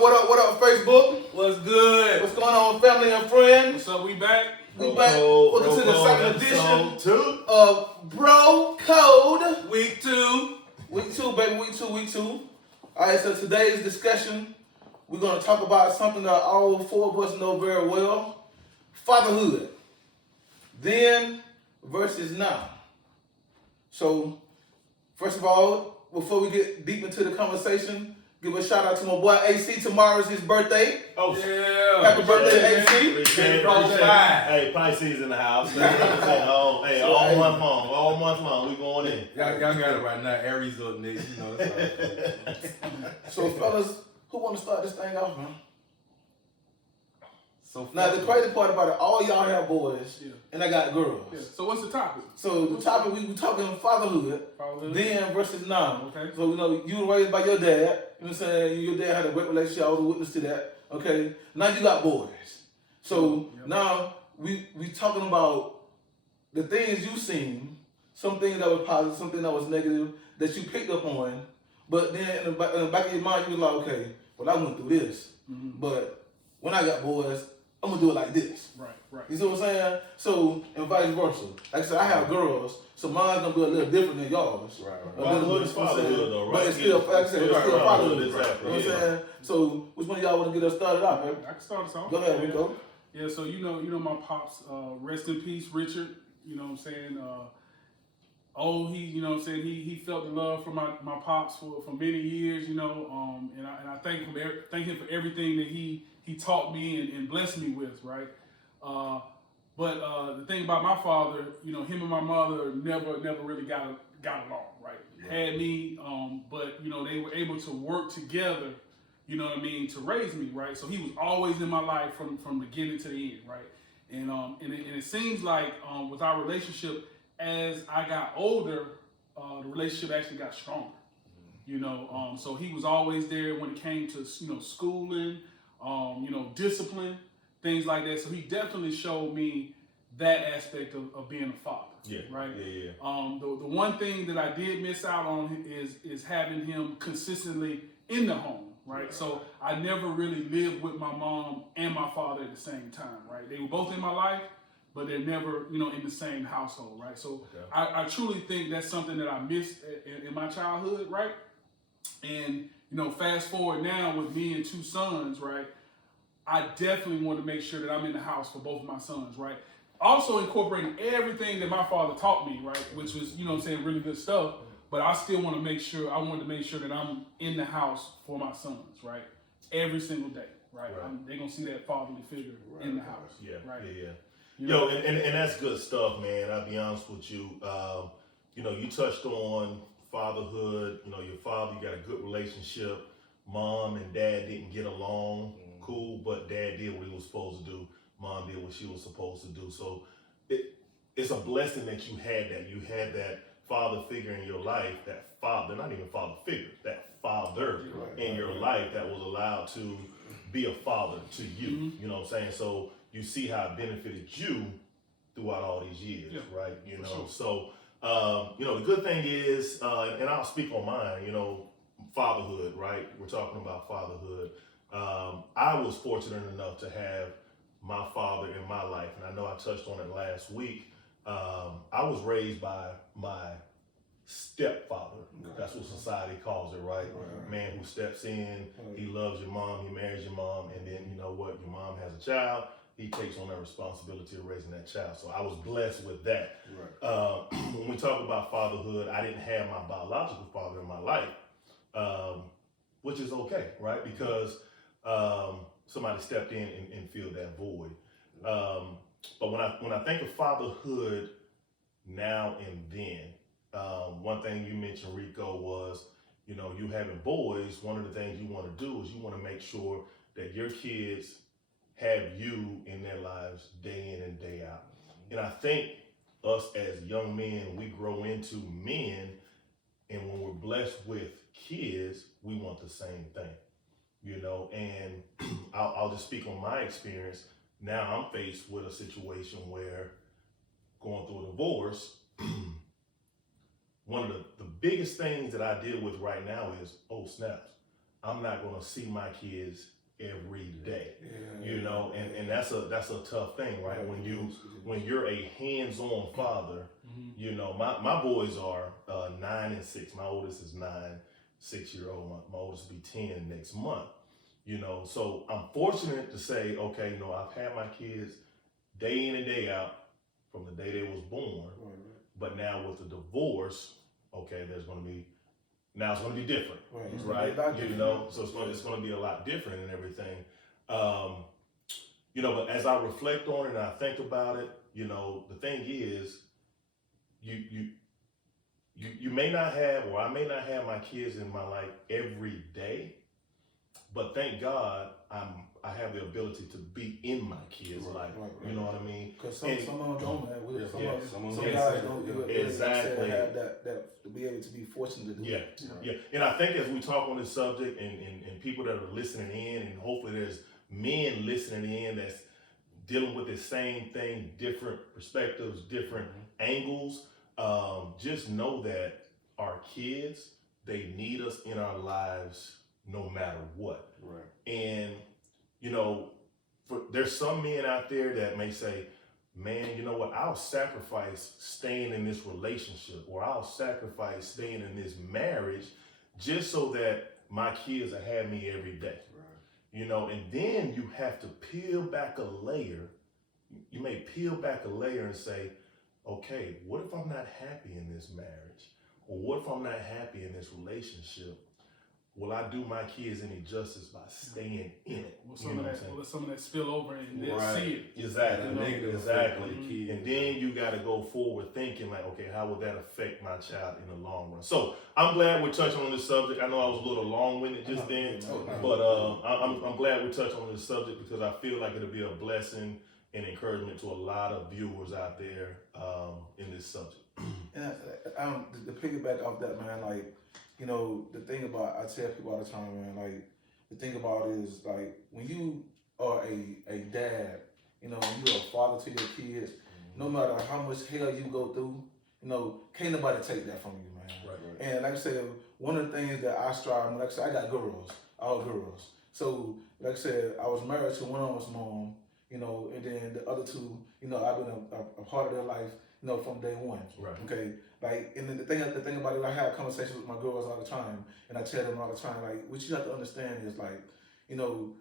what up, Facebook? What's good? What's going on, family and friends? What's up, we back? We back. Welcome to the second edition two of Bro Code. Week 2. Week 2, baby, week 2. All right, so today's discussion, we're going to talk about something that all four of us know very well, fatherhood. Then versus now. So, first of all, before we get deep into the conversation, give a shout out to my boy AC. Tomorrow's his birthday. Oh, yeah. Happy birthday, AC. Hey, Pisces in the house. Hey, all month long, we going in. Y'all got it right now. Aries up next, you know. So, fellas, who want to start this thing off, man? So now, the crazy part about it, all y'all have boys, and I got girls. Yeah. So what's the topic? So the topic, we talking fatherhood, then versus now. Okay. So, you were raised by your dad, you know what I'm saying? Your dad had a great relationship, I was a witness to that, okay? Now you got boys. So now we talking about the things you seen, some things that was positive, something that was negative, that you picked up on, but then in the back of your mind, you was like, okay, well, I went through this, but when I got boys, I'm gonna do it like this. Right. You see what I'm saying? So, and vice versa. Like I said, I have girls, so mine's gonna be a little different than y'all's. Right. Fatherhood is fatherhood, though, right? But it's still, like I said, it's still fatherhood. Exactly. You know what I'm saying? So, which one of y'all want to get us started off, man? I can start us off. Go ahead, Rico. Yeah, so you know my pops, rest in peace, Richard. You know what I'm saying? He felt the love from my pops for many years, and I thank him for everything that he taught me and blessed me with, right? But the thing about my father, him and my mother never really got along, right? Had me, but they were able to work together, to raise me, right? So he was always in my life from beginning to the end, right? And it seems like with our relationship, as I got older, the relationship actually got stronger. So he was always there when it came to schooling, discipline, things like that. So he definitely showed me that aspect of being a father. Yeah. Right. Yeah. The one thing that I did miss out on is having him consistently in the home. Right. So I never really lived with my mom and my father at the same time. Right. They were both in my life, but they're never, in the same household, right? So I truly think that's something that I missed in my childhood, right? And, fast forward now with me and two sons, right? I definitely want to make sure that I'm in the house for both of my sons, right? Also incorporating everything that my father taught me, right? Which was, really good stuff. But I still want to make sure, that I'm in the house for my sons, right? Every single day, right? They're going to see that fatherly figure in the house. Yeah. Right. Yo, and that's good stuff, man. I'll be honest with you. You touched on fatherhood. Your father, you got a good relationship. Mom and dad didn't get along. Cool, but dad did what he was supposed to do. Mom did what she was supposed to do. So it's a blessing that you had that. You had that father figure in your life, that father, not even father figure, that father in your life that was allowed to be a father to you. You know what I'm saying? So you see how it benefited you throughout all these years, right? Sure. So, the good thing is, and I'll speak on mine, fatherhood, right? We're talking about fatherhood. I was fortunate enough to have my father in my life, and I know I touched on it last week. I was raised by my stepfather. That's what society calls it, right? Man who steps in, he loves your mom, he marries your mom, and then you know what? Your mom has a child, he takes on that responsibility of raising that child. So I was blessed with that. When we talk about fatherhood, I didn't have my biological father in my life, which is okay, right? Because somebody stepped in and filled that void. But when I think of fatherhood now and then, one thing you mentioned, Rico, was, you having boys, one of the things you want to do is you want to make sure that your kids have you in their lives day in and day out. And I think us as young men, we grow into men, and when we're blessed with kids, we want the same thing, and I'll just speak on my experience. Now I'm faced with a situation where going through a divorce, one of the biggest things that I deal with right now is, oh snaps, I'm not gonna see my kids every day. Yeah. You know, and that's a tough thing, right? When you're a hands-on father, you know, my boys are 9 and 6. My oldest is 9, 6-year-old. My oldest will be 10 next month. You know, so I'm fortunate to say, okay, you know, I've had my kids day in and day out from the day they was born. But now with the divorce, okay, it's going to be different, right? You know, so it's going to be a lot different and everything. You know, but as I reflect on it and I think about it, you know, the thing is, you may not have, or I may not have my kids in my life every day, but thank God I have the ability to be in my kids' life. You know what I mean? Because some of them don't have. Some guys don't exactly have that to be able to be fortunate to do that. Yeah. And I think as we talk on this subject and people that are listening in, and hopefully there's men listening in that's dealing with the same thing, different perspectives, different angles, just know that our kids, they need us in our lives no matter what. Right. And, you know, there's some men out there that may say, man, you know what, I'll sacrifice staying in this relationship, or I'll sacrifice staying in this marriage just so that my kids will have me every day. Right. You know, and then you have to peel back a layer. You may peel back a layer and say, okay, what if I'm not happy in this marriage? Or what if I'm not happy in this relationship? Will I do my kids any justice by staying in it? Will some of that spill over and they'll see it? Exactly. Exactly. The and then you got to go forward thinking like, okay, how would that affect my child in the long run? So I'm glad we're touching on this subject. I know I was a little long-winded just then, but I'm glad we touched on this subject because I feel like it'll be a blessing and encouragement to a lot of viewers out there in this subject. And to piggyback off that, man, like, you know, the thing about, I tell people all the time, man, like, the thing about it is, like, when you are a dad, you know, when you're a father to your kids, no matter how much hell you go through, you know, can't nobody take that from you, man. Right. And like I said, one of the things that I strive, like I said, I got girls, all girls. So, like I said, I was married to one of them's mom, you know, and then the other two, you know, I've been a part of their life, you know, from day one. Right. Okay. Like, and the thing about it, I have conversations with my girls all the time, and I tell them all the time, like, what you have to understand is, like, you know,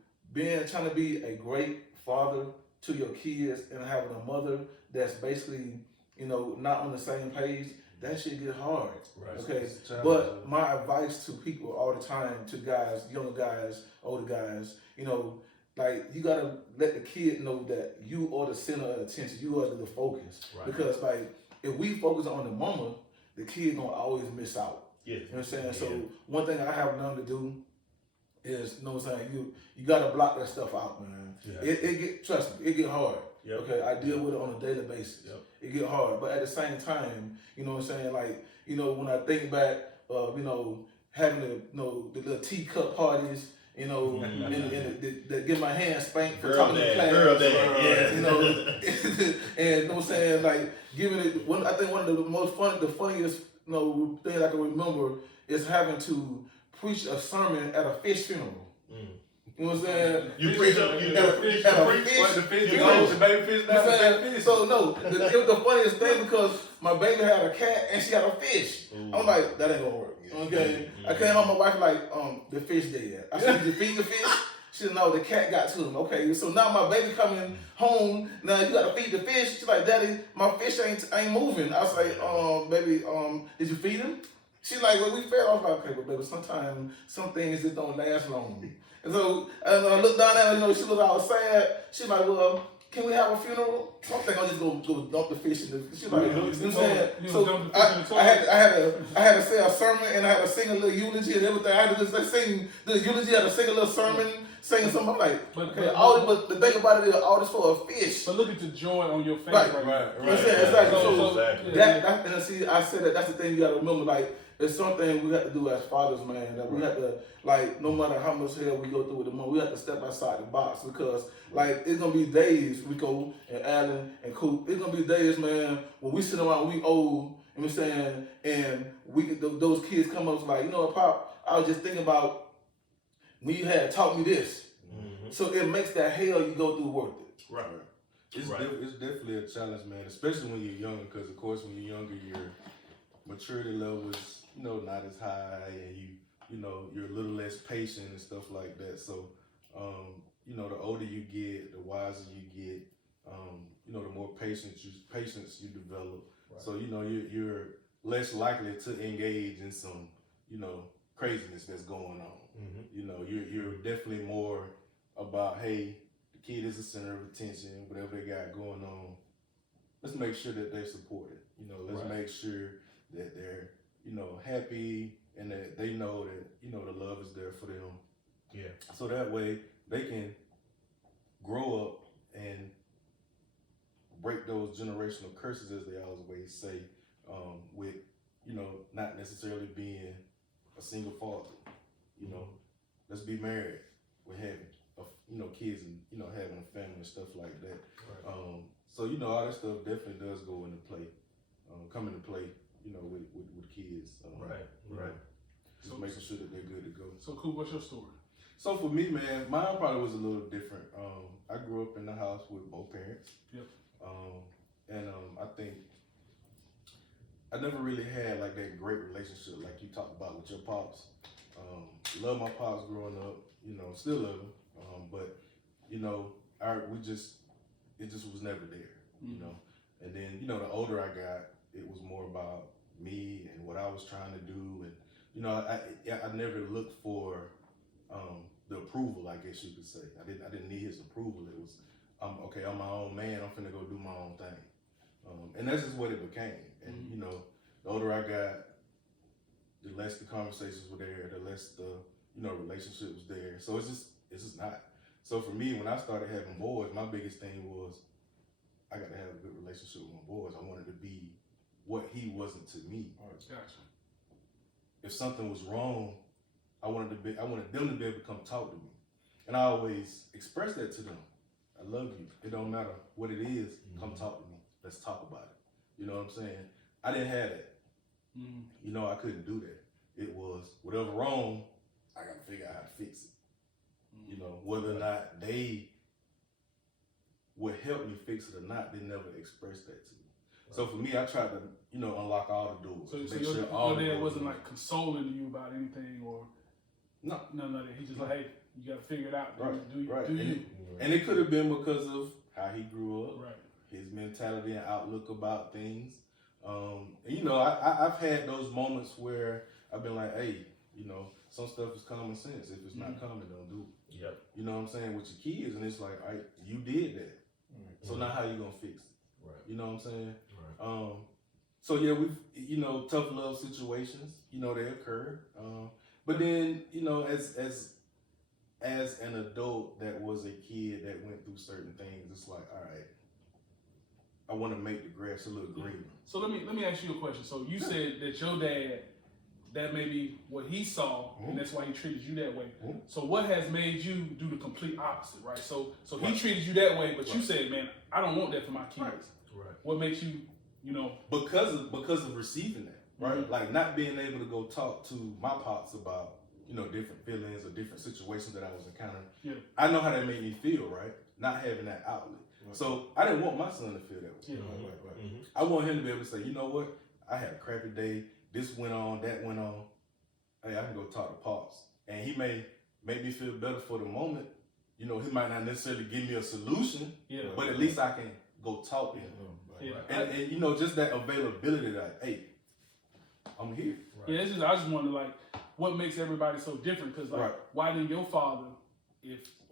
trying to be a great father to your kids and having a mother that's basically, you know, not on the same page, that shit get hard. Right. Okay. But my advice to people all the time, to guys, younger guys, older guys, you know, like, you gotta let the kid know that you are the center of attention, you are the focus. Right. Because, like, if we focus on the mama, the kid gonna always miss out. Yeah. You know what I'm saying? Yeah. So one thing I have learned to do is, you know what I'm saying, you gotta block that stuff out, man. Yeah. Trust me, it get hard. Yep. Okay, I deal with it on a daily basis. Yep. It get hard, but at the same time, you know what I'm saying, like, you know, when I think back of, you know, having the little teacup parties, you know, and get my hand spanked for talking to class. Girl dad, you know, and you know what I'm saying, like, giving it, I think one of the funniest, you know, things I can remember is having to preach a sermon at a fish funeral. You know what I'm saying? You preach at a fish funeral. The baby fish. So no, it was the funniest thing because my baby had a cat and she had a fish. I'm like, that ain't gonna work. Okay, I came home, my wife like, the fish dead. I said, did you feed the fish? She said, no, the cat got to him. Okay, so now my baby coming home, now you gotta feed the fish. She's like, Daddy, my fish ain't moving. I was like, baby, did you feed him? She's like, well, we fed. I was like, okay, but baby, sometimes some things just don't last long. And so I looked down at her, you know, she looked all sad. She's like, well, can we have a funeral? I don't think I'll just go dump the fish in the. She's like, you know what I'm saying? So I had to say a sermon and I had to sing a little eulogy and everything. I had to just sing the eulogy, I had to sing a little sermon, singing something. I'm like, but the thing about it is all this for a fish. But look at the joy on your face. Right. You know what I'm saying? Exactly. Exactly. That and see, I said that that's the thing you gotta remember, like, it's something we have to do as fathers, man, that we have to, like, no matter how much hell we go through with the mom, we have to step outside the box because, like, it's gonna be days, Rico and Alan and Coop, it's gonna be days, man, when we sit around, we old, and we're saying, and those kids come up like, you know what, Pop, I was just thinking about when you had taught me this. So it makes that hell you go through worth it. Right. It's definitely a challenge, man, especially when you're younger, because of course when you're younger, your maturity level is, not as high, and you're a little less patient and stuff like that. So, the older you get, the wiser you get, the more patience you develop. Right. So, you're less likely to engage in some, craziness that's going on. You're definitely more about, hey, the kid is the center of attention, whatever they got going on. Let's make sure that they're supported. Let's Right. make sure that they're, happy, and that they know that, the love is there for them. Yeah. So that way they can grow up and break those generational curses, as they always say, with, not necessarily being a single father. Let's be married. We're having, kids and, having a family and stuff like that. Right. So, all that stuff definitely does go into play, come into play, with kids. Right. Just So- making sure that they're good to go. So cool. What's your story? So for me, man, mine probably was a little different. I grew up in the house with both parents. Yep. I think I never really had like that great relationship like you talked about with your pops. Love my pops growing up, still love him. But it just was never there, And then, the older I got, it was more about me and what I was trying to do. And, I never looked for, the approval, I guess you could say. I didn't need his approval. It was, okay, I'm my own man. I'm finna go do my own thing. And that's just what it became. And, the older I got, the less the conversations were there, the less the, relationship was there. So it's just not. So for me, when I started having boys, my biggest thing was I got to have a good relationship with my boys. I wanted to be what he wasn't to me. Gotcha. If something was wrong, I wanted them to be able to come talk to me. And I always express that to them. I love you. It don't matter what it is, come talk to me. Let's talk about it. You know what I'm saying? I didn't have that. I couldn't do that. It was whatever wrong, I got to figure out how to fix it. Whether or not they would help me fix it or not, they never expressed that to me. Right. So for me, I tried to, unlock all the doors. So your dad wasn't like consoling you about anything, or no, none of that. He just like, hey, you got to figure it out. Right. Do right. you? And it could have been because of how he grew up, right? His mentality and outlook about things. I've had those moments where I've been like, hey, some stuff is common sense. If it's not common, don't do it. Yep. You know what I'm saying? With your kids, and it's like, you did that. So now how you gonna fix it? Right. You know what I'm saying? Right. So yeah, we've tough love situations, they occur. But then, as an adult that was a kid that went through certain things, it's like, all right, I want to make the grass a little greener. So let me ask you a question. So you said that your dad, that may be what he saw, and that's why he treated you that way. So what has made you do the complete opposite, right? So he treated you that way, but you said, man, I don't want that for my kids. Right. What makes you, because of receiving that, right? Like not being able to go talk to my pops about, different feelings or different situations that I was encountering. Yeah. I know how that made me feel, right? Not having that outlet. Right. So I didn't want my son to feel that way. Yeah. Right. I want him to be able to say, you know what? I had a crappy day. This went on, that went on. Hey, I can go talk to Pops. And he may make me feel better for the moment. He might not necessarily give me a solution, but at least I can go talk to him. Yeah. And just that availability that, hey, I'm here. Right. Yeah, I just wonder, like, what makes everybody so different? Because, like, why didn't your father,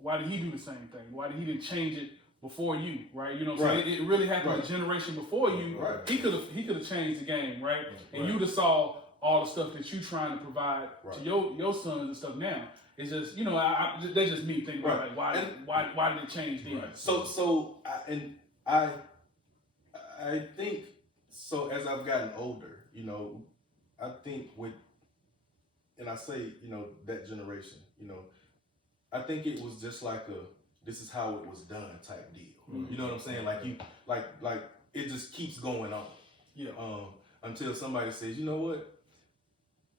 why did he do the same thing? Why did he didn't change it before you, right? So it really happened a generation before you. Right. He could have changed the game, right? And you'd have saw all the stuff that you trying to provide to your sons and stuff now. It's just, that's just me thinking about, like, why did it change then? Right. So I think, so as I've gotten older, I think and I say, that generation, I think it was just like this is how it was done type deal. You know what I'm saying? Like like it just keeps going on. Yeah. Until somebody says, you know what?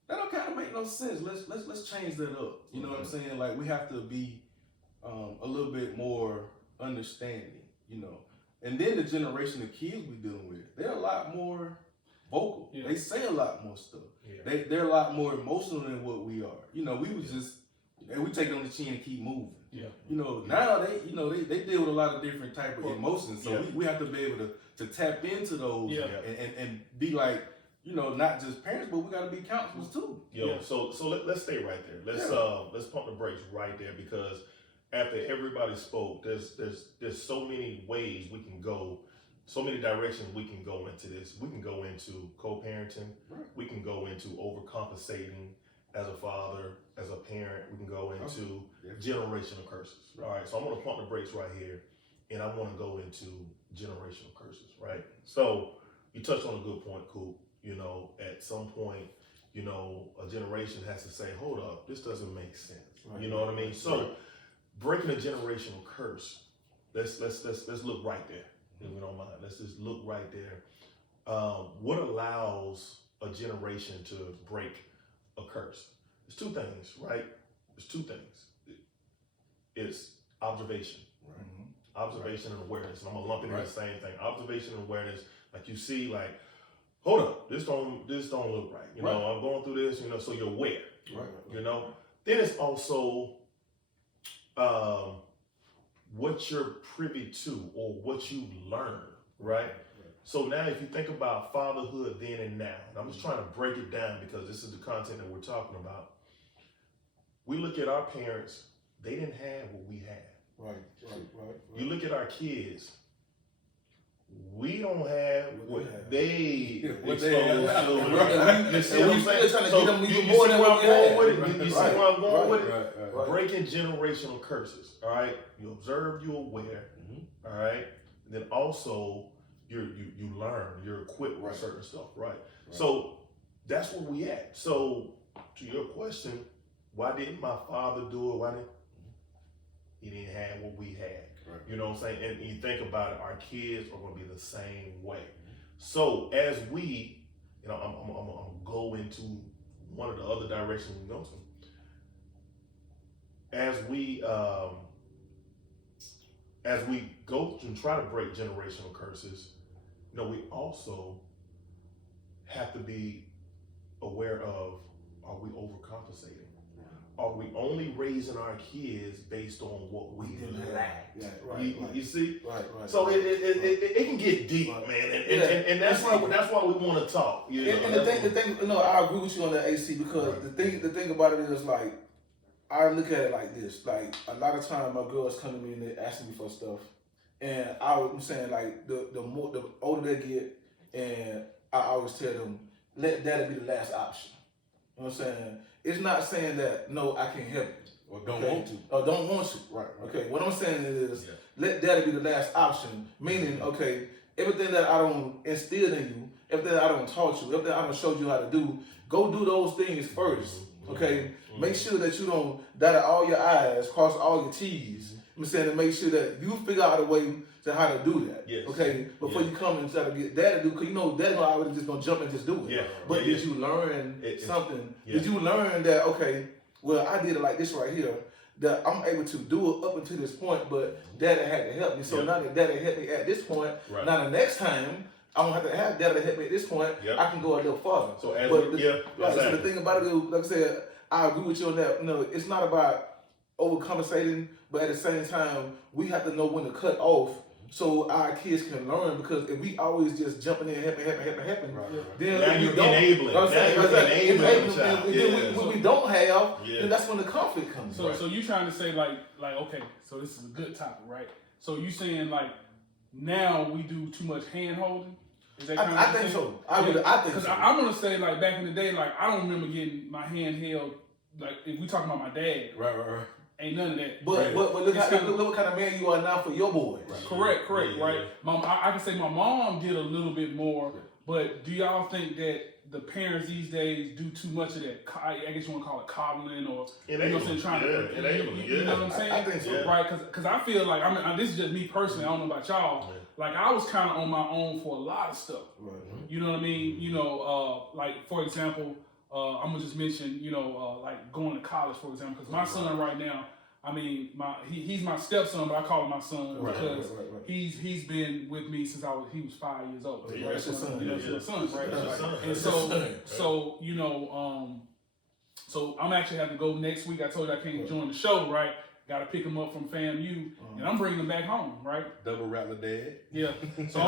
That don't kind of make make no sense. Let's change that up. You know what I'm saying? Like we have to be a little bit more understanding, you know. And then the generation of kids we dealing with, they're a lot more vocal. Yeah. They say a lot more stuff. Yeah. They're a lot more emotional than what we are. You know, we was just we take it on the chin and keep moving. Yeah. You know, now they deal with a lot of different type of emotions. So Yeah. we have to be able to tap into those Yeah. and be like, you know, not just parents, but we gotta be counselors too. Yo, Yeah. so let's stay right there. Let's pump the brakes right there, because after everybody spoke, there's so many ways we can go, so many directions we can go into this. We can go into co-parenting. Right. We can go into overcompensating as a father, as a parent. We can go into generational curses. All right, so I'm gonna pump the brakes right here, and I want to go into generational curses. Right. So you touched on a good point, Coop. You know, at some point, you know, a generation has to say, hold up, this doesn't make sense. Right. You know what I mean? So breaking a generational curse, let's look right there, if we don't mind. Let's just look right there. What allows a generation to break a curse? There's two things, right? There's two things. It's observation. Right. Observation and awareness. And I'm gonna lump it in the same thing. Observation and awareness, like you see, like, hold up, this don't look right. You know, I'm going through this, you know, so you're aware. Right. You know? Then it's also what you're privy to or what you learn, right? So now if you think about fatherhood then and now, and I'm just trying to break it down because this is the content that we're talking about. We look at our parents, they didn't have what we had. Right. You look at our kids, we don't have what they exposed to. You see what I'm saying? So you see where I'm going with it? You see where I'm going with it? Right. Breaking generational curses, all right? You observe, you're aware, all right? And then also, you learn, you're equipped with certain stuff, right? So that's where we at. So to your question, why didn't my father do it? Why didn't he didn't have what we had? Right. You know what I'm saying? And you think about it, our kids are going to be the same way. So as we, you know, I'm go into one of the other directions we go to. As we go and try to break generational curses, you know, we also have to be aware of, are we overcompensating? Are we only raising our kids based on what we lack? You see? Right. So it can get deep, man, and that's why we want to talk. You know? And the thing, no, I agree with you on that, AC, because the thing about it is, like, I look at it like this. Like, a lot of times my girls come to me and they ask me for stuff, and I'm saying, like, the older they get, and I always tell them, let daddy be the last option. You know what I'm saying? It's not saying that, no, I can't help you. Or don't want to. Or don't want to. Right. Okay, what I'm saying is, let daddy be the last option, meaning, okay, everything that I don't instill in you, everything that I don't taught you, everything I don't showed you how to do, go do those things first, okay? Make sure that you don't dot all your I's, cross all your T's. I'm saying to make sure that you figure out a way to how to do that, okay? Before you come and try to get daddy to do, because you know daddy already just gonna jump and just do it. But did you learn something? Did you learn that, okay, well, I did it like this right here, that I'm able to do it up until this point, but daddy had to help me. So now that daddy helped me at this point, now the next time, I don't have to have daddy help me at this point, I can go a little farther. So as so the thing about it is, like I said, I agree with you on that. No, it's not about overcompensating, but at the same time, we have to know when to cut off so our kids can learn, because if we always just jumping in, helping, then now you're don't, enabling. When we don't have, then that's when the conflict comes. So you trying to say like okay, so this is a good topic, right? So you saying like now we do too much hand holding? Is that kind I think so. I think so. Because I'm gonna say, like, back in the day, like, I don't remember getting my hand held. Like, if we talking about my dad, right. Ain't none of that. But look what kind of man you are now for your boys. Correct, right? Mom, I can say my mom did a little bit more, but do y'all think that the parents these days do too much of that? I guess you want to call it coddling, or you know what I'm saying, trying to, you know what I'm saying? I think so, right? Because I feel like this is just me personally. I don't know about y'all. Like, I was kind of on my own for a lot of stuff. You know what I mean? You know, like, for example, I'm gonna just mention, like going to college, for example, because my son right now, I mean, he's my stepson, but I call him my son because he's been with me since he was 5 years old. Yeah, Right? that's your son. That's your son, right? That's your son. And so so I'm actually having to go next week. I told you I can't join the show, right? Got to pick him up from FAMU, and I'm bringing him back home, right? Double Rattler dad. Yeah. So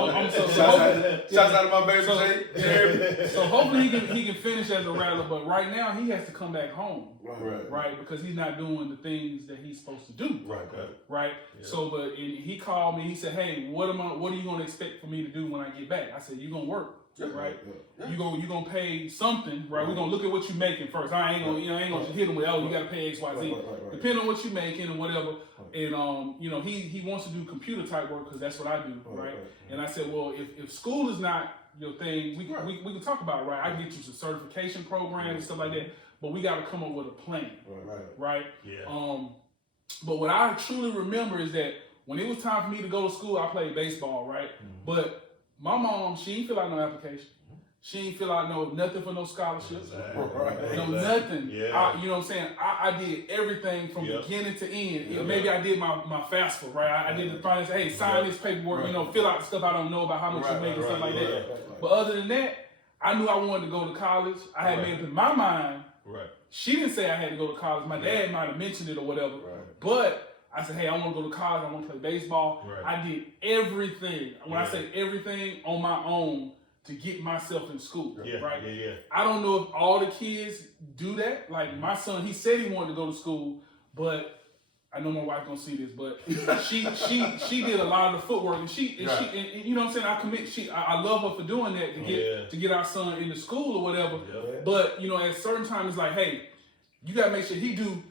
Shouts out to my baby Jay. So hopefully he can finish as a rattler, but right now he has to come back home, Right. right? Because he's not doing the things that he's supposed to do, right? Yeah. So, and he called me. He said, "Hey, what are you gonna expect for me to do when I get back?" I said, "You're gonna work." Right, you gonna pay something, right? We're gonna look at what you're making first. I ain't gonna just hit him with, oh, you gotta pay X, Y, Z. Depending on what you're making and whatever. And he wants to do computer type work because that's what I do, right? And I said, well, if school is not your thing, we can talk about it, right? I can get you some certification programs and stuff like that, but we got to come up with a plan, right? Yeah. But what I truly remember is that when it was time for me to go to school, I played baseball, right? But my mom, she ain't fill out no application. She ain't fill out nothing for no scholarships. Nothing. Yeah. You know what I'm saying? I did everything from beginning to end. Maybe I did my FAFSA, right? I did the finance. Hey, sign this paperwork. Fill out the stuff I don't know about how much you make and stuff like that. But other than that, I knew I wanted to go to college. I had made up in my mind. Right. She didn't say I had to go to college. My dad might have mentioned it or whatever. But I said, hey, I want to go to college. I want to play baseball. I did everything. When I say everything on my own to get myself in school. Right? Yeah. I don't know if all the kids do that. Like my son, he said he wanted to go to school, but I know my wife gonna see this, but she did a lot of the footwork, and she you know what I'm saying. I love her for doing that to get our son into school or whatever. But at a certain time, it's like, hey, you gotta make sure he do.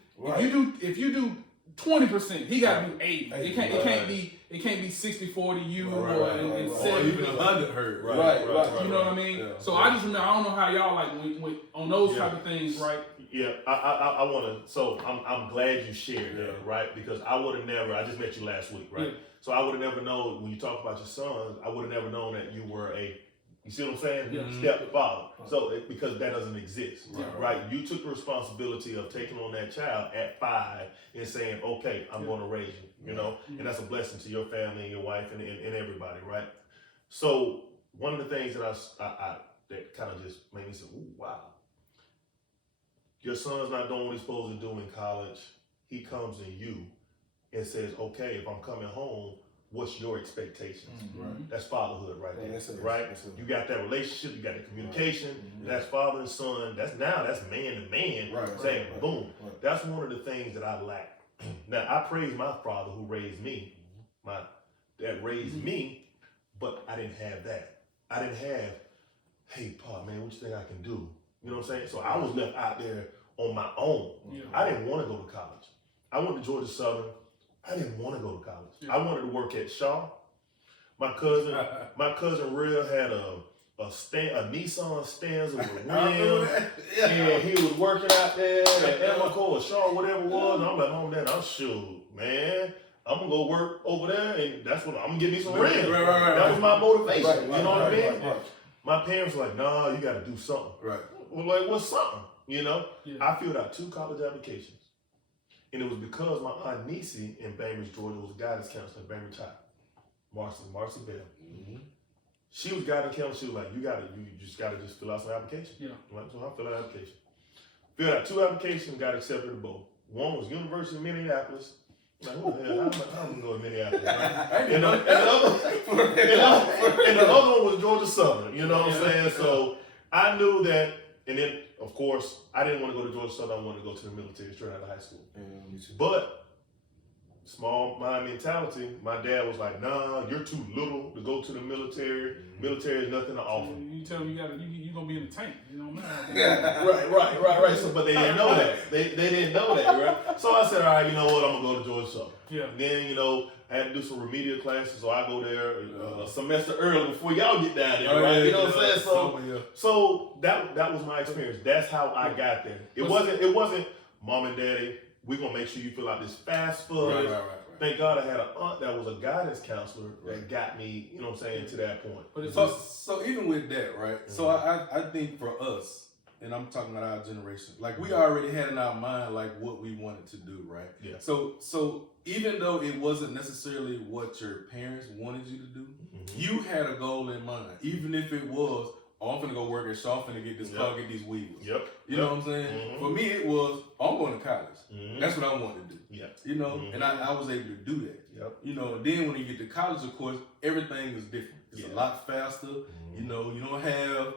If you do 20%, he gotta do 80. It can't be 60-40 you and 70. Or even 100 hurt. Right. You know what I mean? Yeah. So I just remember, I don't know how y'all like when on those type of things, right? Yeah, I want to. So I'm glad you shared that, right? Because I would have never. I just met you last week, right? Yeah. So I would have never known when you talk about your sons. I would have never known that you were you see what I'm saying? Yeah. Stepfather. So because that doesn't exist, right? You took the responsibility of taking on that child at 5 and saying, okay, I'm going to raise you, and that's a blessing to your family and your wife and everybody, right? So one of the things that I that kind of just made me say, ooh, wow. Your son's not doing what he's supposed to do in college. He comes to you and says, okay, if I'm coming home, what's your expectations? That's fatherhood right there, right? You got that relationship, you got the communication, that's father and son, that's man to man, saying boom. That's one of the things that I lack. Now, I praise my father who raised me, my dad raised me, but I didn't have that. I didn't have, hey, Pa, man, what you think I can do? You know what I'm saying? So I was left out there on my own. I didn't want to go to college. I went to Georgia Southern. I didn't want to go to college. I wanted to work at Shaw. My cousin Real had a Nissan Stanza with rims. And he was working out there at Elmico or Shaw, whatever it was. And I'm like, Mom, Dad, I'm sure, man. I'm gonna go work over there, and that's what I'm gonna get me some rims. That was my motivation. You know what I mean? My parents were like, nah, you got to do something. Well, like, what's something? I filled out 2 college applications. And it was because my Aunt Niecy in Bainbridge, Georgia, was a guidance counselor in Bainbridge High. Marcy Bell. She was guidance counselor. She was like, you just gotta fill out some applications. Right? So I filled out an application. Filled out 2 applications, got accepted to both. One was University of Minneapolis. Like, who the hell? How am I going to Minneapolis? Right? And the other one was Georgia Southern. You know what I'm saying? So I knew that, and then, of course, I didn't want to go to Georgia Southern. I wanted to go to the military straight out of high school. But small mind mentality, my dad was like, nah, you're too little to go to the military. Military is nothing to offer. You tell me you're going to be in the tank. You know what I mean? Right. So, but they didn't know that. They didn't know that, right? So I said, all right, you know what? I'm going to go to Georgia Southern. And then, I had to do some remedial classes, so I go there a semester early before y'all get down there, right? You know what I'm saying? So that was my experience. That's how I got there. It wasn't Mom and Daddy, we're gonna make sure you fill out this FAFSA. Right. Thank God I had an aunt that was a guidance counselor that got me, you know what I'm saying, to that point. But so even with that, right? So I think for us, and I'm talking about our generation, like we already had in our mind like what we wanted to do, right? Yeah. So even though it wasn't necessarily what your parents wanted you to do, you had a goal in mind, even if it was, oh, I'm gonna go work at Shaw, I'm gonna get this car, get these wheels. Yep. You know what I'm saying? For me, it was, I'm going to college. That's what I wanted to do. Yeah. You know, and I was able to do that. Yep. You know, and then when you get to college, of course, everything is different. It's a lot faster. You know, you don't have,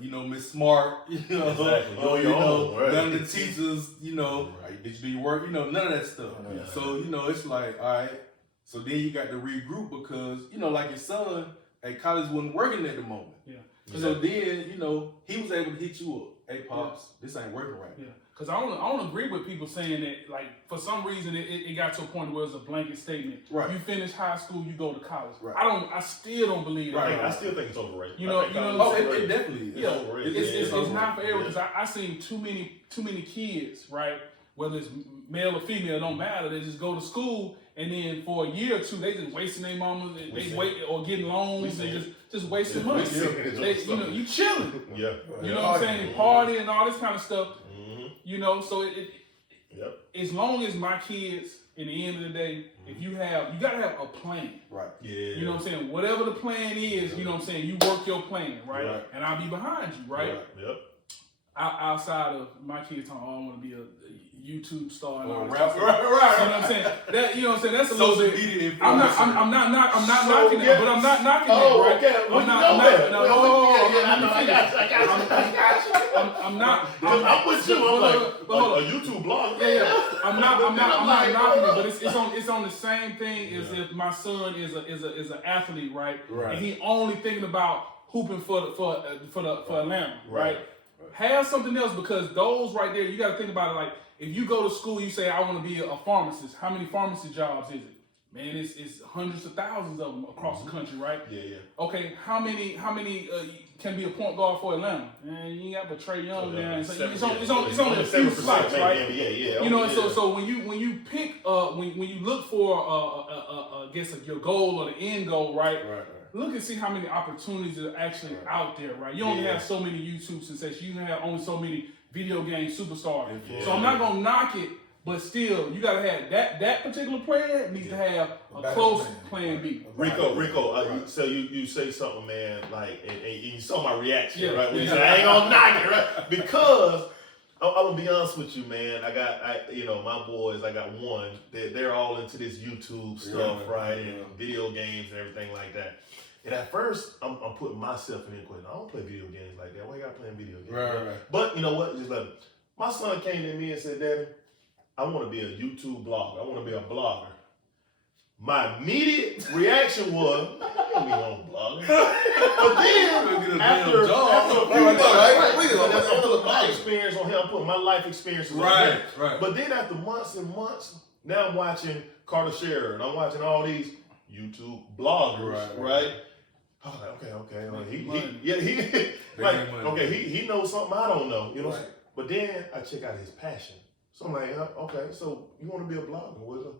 you know, Miss Smart, you know, Exactly. none of the teachers, you know, did you do your work? You know, none of that stuff. Yeah. So, you know, it's like, all right. So then you got to regroup because, you know, like your son, hey, college wasn't working at the moment. Yeah. So then, you know, he was able to hit you up. Hey, Pops, this ain't working right. Yeah. Because I don't agree with people saying that, like, for some reason it got to a point where it's a blanket statement. Right. You finish high school, you go to college. Right. I still don't believe that. Right. I still think it's overrated. You know, Oh, it definitely is. Yeah, overrated. it's not for Yeah. everyone. Because I seen too many kids, right? Whether it's male or female, it don't matter. They just go to school, and then for a year or two, they just wasting their mamas. They wait or getting loans and just wasting money. You know, you chilling. Yeah. You know what I'm saying? Partying and all this kind of stuff. Mm-hmm. You know, so Yep. as long as my kids, in the end of the day, if you gotta have a plan. Right. Yeah. You know what I'm saying? Whatever the plan is, you know what I'm saying, you work your plan, right? And I'll be behind you, right? Yep. Outside of my kids talking, oh, I want to be a YouTube star and all that Right. stuff. You know what I'm saying? That, you know what I'm saying? That's a little Social bit. media influencer. I'm not knocking it, but I'm not knocking it, Oh, right? okay. I'm not. I'm with you. I'm like hold a YouTube blog. Yeah. I'm not knocking it, but it's on the same thing as if my son is an athlete, right? And he only thinking about hooping for Atlanta, right? Have something else, because those right there, you got to think about it. Like, if you go to school, you say I want to be a pharmacist. How many pharmacy jobs is it? Man, it's hundreds of thousands of them across the country, right? Yeah. Okay, how many can be a point guard for Atlanta? Man, you ain't got but Trey Young there. So it's only a few slots, right? Yeah. You know, so when you pick when you look for I guess your goal or the end goal, right? Look and see how many opportunities are actually out there, right? You only have so many YouTube sensations. You have only so many video game superstars. So I'm not gonna knock it, but still, you gotta have that particular player needs to have a close plan B. Rico, so you say something, man, like, and you saw my reaction, right? When you Yeah. said, I ain't gonna knock it, right? Because I'm gonna be honest with you, man. I my boys. I got one. They're all into this YouTube stuff, right? And video games and everything like that. And at first, I'm putting myself in the equation. I don't play video games like that. Why you gotta play video games? Right. But you know what? Just let him. My son came to me and said, Daddy, I want to be a YouTube blogger. I want to be a blogger. My immediate reaction was, I can't be no blogger. But then, after my experience on him, I'm putting my life experiences on him. Right. But then after months and months, now I'm watching Carter Scherer and I'm watching all these YouTube bloggers, right? Oh, he knows something I don't know, you know. Right. But then I check out his passion. So I'm like, okay, so you want to be a blogger? Well,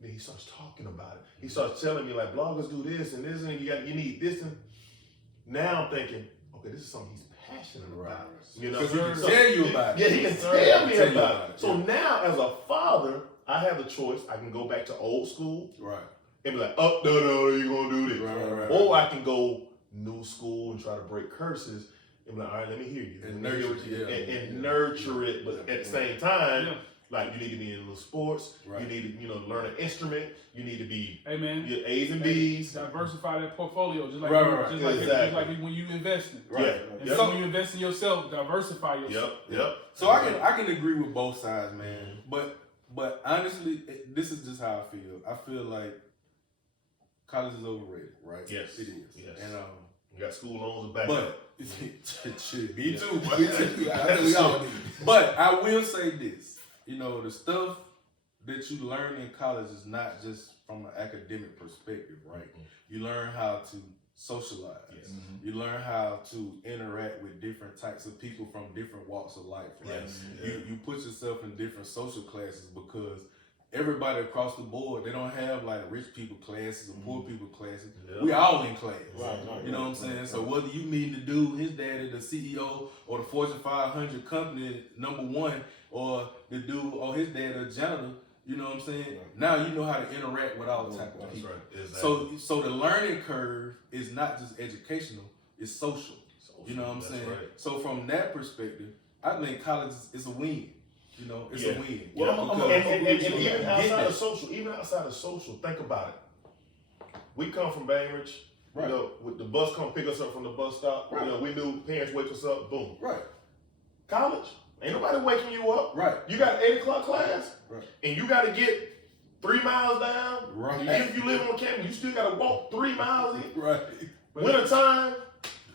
then he starts talking about it. He starts telling me like, bloggers do this and this, and you need this, and now I'm thinking, okay, this is something he's passionate about. You know, because he can tell you about it. Yeah, he can tell me about it. So now, as a father, I have the choice. I can go back to old school, right, and be like, oh, no, you gonna do this, right. Or I can go new school and try to break curses. And be like, all right, let me hear you. And nurture it, but at the same time, like you need to be in little sports. Right. You need to, learn an instrument. You need to be your A's and B's. Diversify that portfolio, just like just like when you invest in. Right. And so when you invest in yourself, diversify yourself. Yep. So I can agree with both sides, man. But honestly, this is just how I feel. I feel like college is overrated, right? Yes, it is. Yes. And you got school loans back. But shit, me too. But I will say this: the stuff that you learn in college is not just from an academic perspective, right? You learn how to socialize. Yes. You learn how to interact with different types of people from different walks of life, right? Yes. You put yourself in different social classes because everybody across the board. They don't have like rich people classes or poor people classes. Yeah. We all in class. Right, You know what I'm saying? So whether you mean to do his daddy, the CEO or the Fortune 500 company #1, or the dude or his dad, a janitor, you know what I'm saying? Right. Now you know how to interact with all type of That's people. right. Exactly. So the learning curve is not just educational; it's social. You know what I'm That's saying? right. So from that perspective, I think college is a win. You know, it's a win. Well, And Because even get outside that. of social, think about it. We come from Bainbridge. Right. You know, with the bus come pick us up from the bus stop. Right. You know, we knew parents wake us up. Boom. Right, College, ain't nobody waking you up. right, You got an 8 o'clock class, right, and you got to get 3 miles down. right, If you live on campus, you still got to walk 3 miles in. right. Winter time,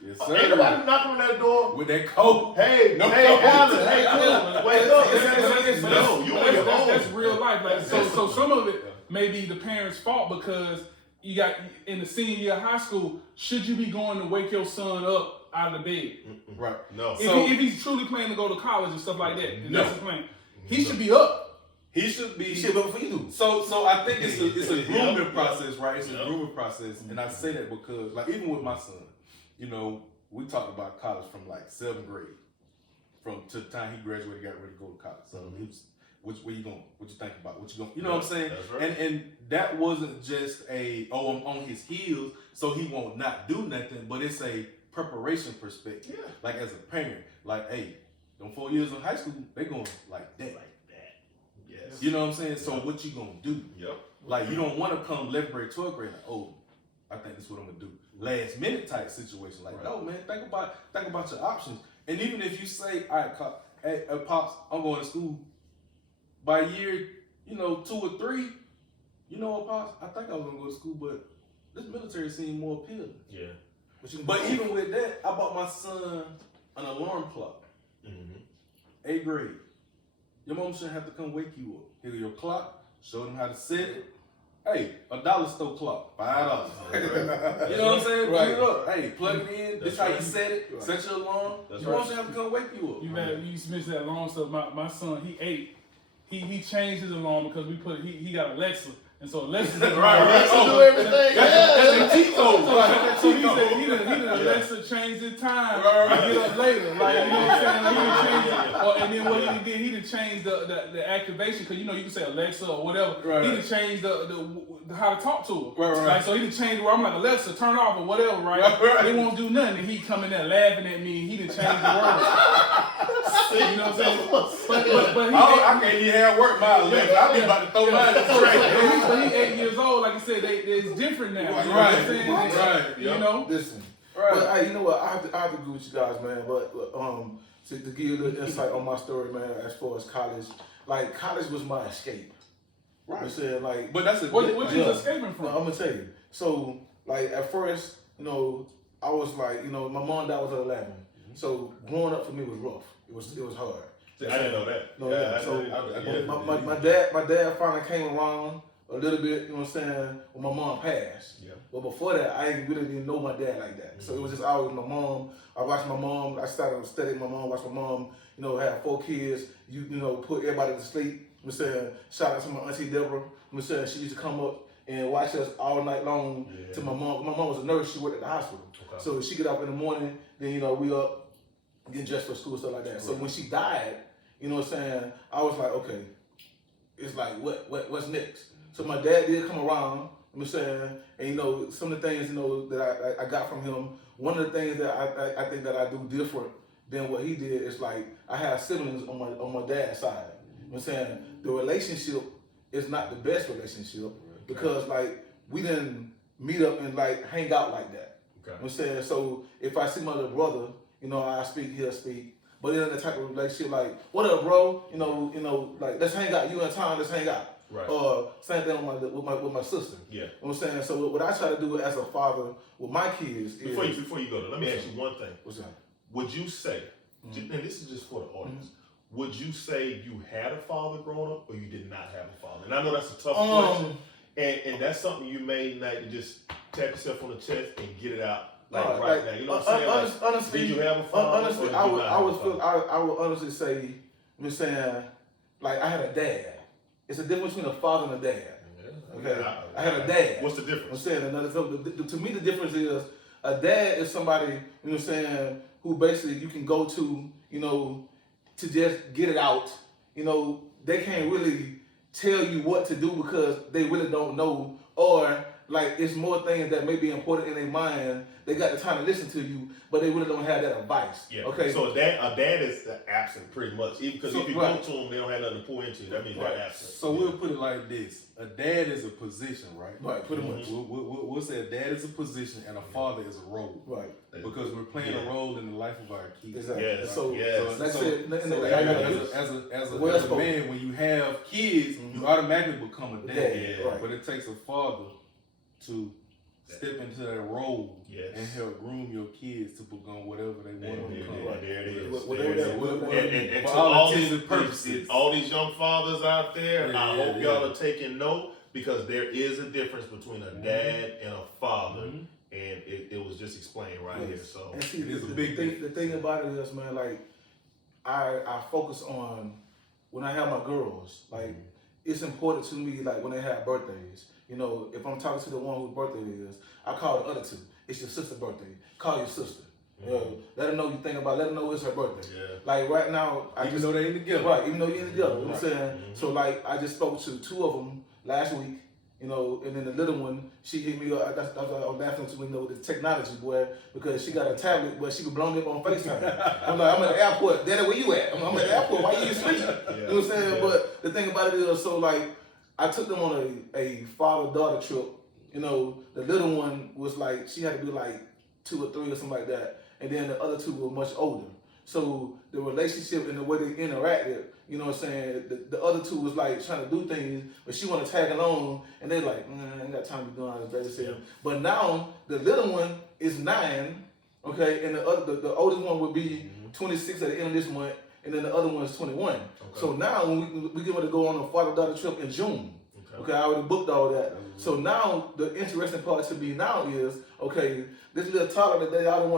Yes, ain't sir. nobody knocking on that door. With that coat. Hey, No, hey, no. Alan, hey, Cliff, wake up. No, you on your That's own. real life. Like so some of it may be the parents' fault because you got in the senior year of high school. Should you be going to wake your son up out of the bed? Right. No. If he's truly planning to go to college and stuff like that, and No. that's his plan, he should be up. He should be. You should go for you do. So I think it's a Yeah. grooming process, right? It's Yeah. a grooming process, and I say that because, like, even with my son, you know, we talked about college from like 7th grade, from to the time he graduated, got ready to go to college. So he was, where you going? What you think about? What you going? You know what I'm saying? That's right. And that wasn't just I'm on his heels, so he won't not do nothing, but it's a preparation perspective. Yeah. Like as a parent, like, hey, them 4 years in high school, they going like that. Yes. You know what I'm saying? So what you gonna do? Yep. Like you don't want to come 11th grade, 12th grade, like, oh, I think that's what I'm gonna do. Last minute type situation, like, Right. no man, think about your options. And even if you say, all right, hey, pops, I'm going to school. By year, 2 or 3, you know what, pops? I think I was gonna go to school, but this military seemed more appealing. Yeah. But even with that, I bought my son an alarm clock. Mm-hmm. 8th grade. Your mom shouldn't have to come wake you up. Here your clock, show them how to set it. Hey, $1 store clock, $5. You know what I'm saying? Right. Put it up. Hey, plug it in. This That's how you right. set it. Right. Set your alarm. That's Your mom right. shouldn't have to come wake you up. You used to mention that alarm stuff. My son, he 8. He changed his alarm because he got Alexa, and so Alexa's Right. Alexa Oh, do everything. That's the cheat code. So he said he done Alexa changed his time to get up later. Like, you know what I'm saying? Like, he done changed it. And then what he did, he done changed the activation, because you can say Alexa or whatever. Right. He done changed the how to talk to her. Right. Like, so he done changed where I'm like, Alexa, turn off or whatever, right? Right. They won't do nothing. And he come in there laughing at me, and he done changed the words. You know what I'm saying? But he I can't even have work my Alexa. I be about to throw mine in the trash. so he 8 years old. Like I said, it's different now. You know what I'm saying? Right. You know? Listen, Right. but hey, you know what? I have to agree with you guys, man. But to give you a little insight on my story, man, as far as college, like college was my escape. Right. I'm saying, like, But that's a What good you Yeah. escaping from? no, I'm gonna tell you. So, like at first, I was like, my mom died was at 11. So growing up for me was rough. It was hard. I didn't know that. No, Yeah, so I didn't. my dad finally came around a little bit, you know what I'm saying, when my mom passed. Yeah. But before that, I really didn't know my dad like that. So it was just always my mom. I watched my mom. I started studying my mom, watched my mom, have 4 kids, put everybody to sleep. I'm saying, shout out to my auntie Deborah. I'm saying, she used to come up and watch us all night long to my mom. My mom was a nurse. She worked at the hospital. Okay. So she get up in the morning, then, we up, getting dressed for school, stuff like that. So when she died, you know what I'm saying, I was like, okay, it's like, what's next? So my dad did come around, you know what I'm saying, and some of the things, that I got from him, one of the things that I think that I do different than what he did is like, I have siblings on my dad's side. You know what I'm saying? The relationship is not the best relationship because like, we didn't meet up and like hang out like that. Okay. You know what I'm saying? So if I see my little brother, I speak, he'll speak. But in the type of relationship like, what up, bro? Like, let's hang out. You in town, let's hang out. Right. Or same thing with my sister. Yeah. You know what I'm saying? So what I try to do as a father with my kids is Before you go there, let me ask you one thing. what's that? Would you say, and this is just for the audience, would you say you had a father growing up or you did not have a father? And I know that's a tough question. And that's something you may need to just tap yourself on the chest and get it out right now. You know what I'm saying? Like, honestly, did you have a father? honestly, or did I you would not I have would a feel father? I would honestly say, I'm saying, like I had a dad. It's a difference between a father and a dad. Okay, Yeah. I had a dad. What's the I'm difference? saying another. So to me, the difference is a dad is somebody, you know what I'm saying, who basically you can go to, you know, to just get it out. You know, they can't really tell you what to do because they really don't know, or like it's more things that may be important in their mind. They got the time to listen to you, but they really don't have that advice. Yeah. Okay. So a dad is absent pretty much, even because So, if you right. go to them, they don't have nothing to pour into. That means Right. they're absent. So we'll put it like this: a dad is a position, right? Right. Pretty much. We'll say a dad is a position and a father is a role, Right. because we're playing a role in the life of our kids. Exactly. Yes. So, Yes. like I So, said, as Well a spoken. man, when you have kids, you automatically become a dad. Dad, right. But it takes a father to step into that role Yes. and help groom your kids to become whatever they want to become. There it is. Whatever There it that- is. whatever And For to all all intents these and purposes. all these young fathers out there, I Yeah, hope yeah. y'all are taking note, because there is a difference between a dad and a father, and it was just explained right here. So And see, It is a the big thing. The thing about it is, man, like I focus on when I have my girls. Like it's important to me, like when they have birthdays. You know, if I'm talking to the one whose birthday it is, I call the other two. It's your sister's birthday. Call your sister. Let her know you think about. Let her know it's her birthday. Yeah. Like right now, Even though they ain't together. Right, even though you're together, you know what I'm Right. saying? So like I just spoke to two of them last week, you know, and then the little one, she hit me up. That's I was laughing to, you know, the technology, boy, because she got a tablet, but she could blow me up on FaceTime. I'm like, I'm at the airport. Daddy, where you at? I'm at the airport. Why you asleep? You know what I'm saying? Yeah. But the thing about it is, so like I took them on a father-daughter trip. You know, the little one was like, she had to be like 2 or 3 or something like that. And then the other two were much older. So the relationship and the way they interacted, you know what I'm saying, the other two was like trying to do things, but she want to tag along, and they like, I ain't got time to be doing all this babysit. But now the little one is 9, okay, and the oldest one will be 26 at the end of this month, and then the other one is 21. Okay. So now when we get ready to go on a father-daughter trip in June. Okay, I already booked all that. So now the interesting part to me now is, okay, this little toddler that they all don't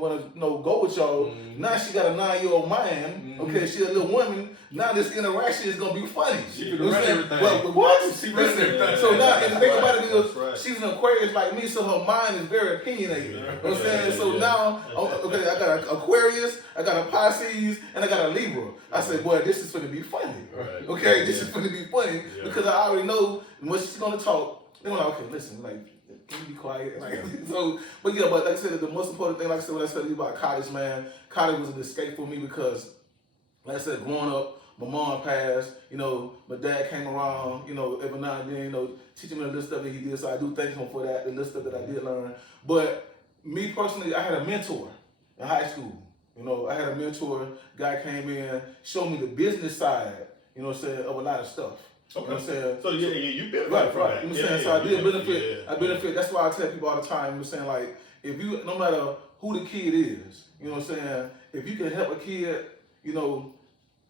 want to go with y'all. Now she got a 9-year-old mind. Okay, she a little woman. Now this interaction is gonna be funny. She can run everything. Well, what? She runs everything. So now, and the thing about it is, right. she's an Aquarius like me, so her mind is very opinionated. You know what I'm saying? So now, okay, I got an Aquarius, I got a Pisces, and I got a Libra. I said, boy, this is gonna be funny. Right. Okay, this is gonna be funny Yeah. because I already know when she's gonna talk. They're like, okay, listen, like, can you be quiet? Like, so, but yeah, but like I said, the most important thing, like I said, when I said to you about college, man, college was an escape for me because, like I said, growing up, my mom passed, you know, my dad came around, you know, every now and then, you know, teaching me the little stuff that he did, so I do thank him for that, the little stuff that I did learn. But me personally, I had a mentor in high school. You know, I had a mentor, guy came in, showed me the business side, you know what I'm saying, of a lot of stuff. Okay. You know what I'm saying? So yeah, you benefit Right, from right. that. You know what I'm saying? So I did benefit. Yeah. I benefit. That's why I tell people all the time, you know what I'm saying, like, if you, no matter who the kid is, you know what I'm saying, if you can help a kid, you know,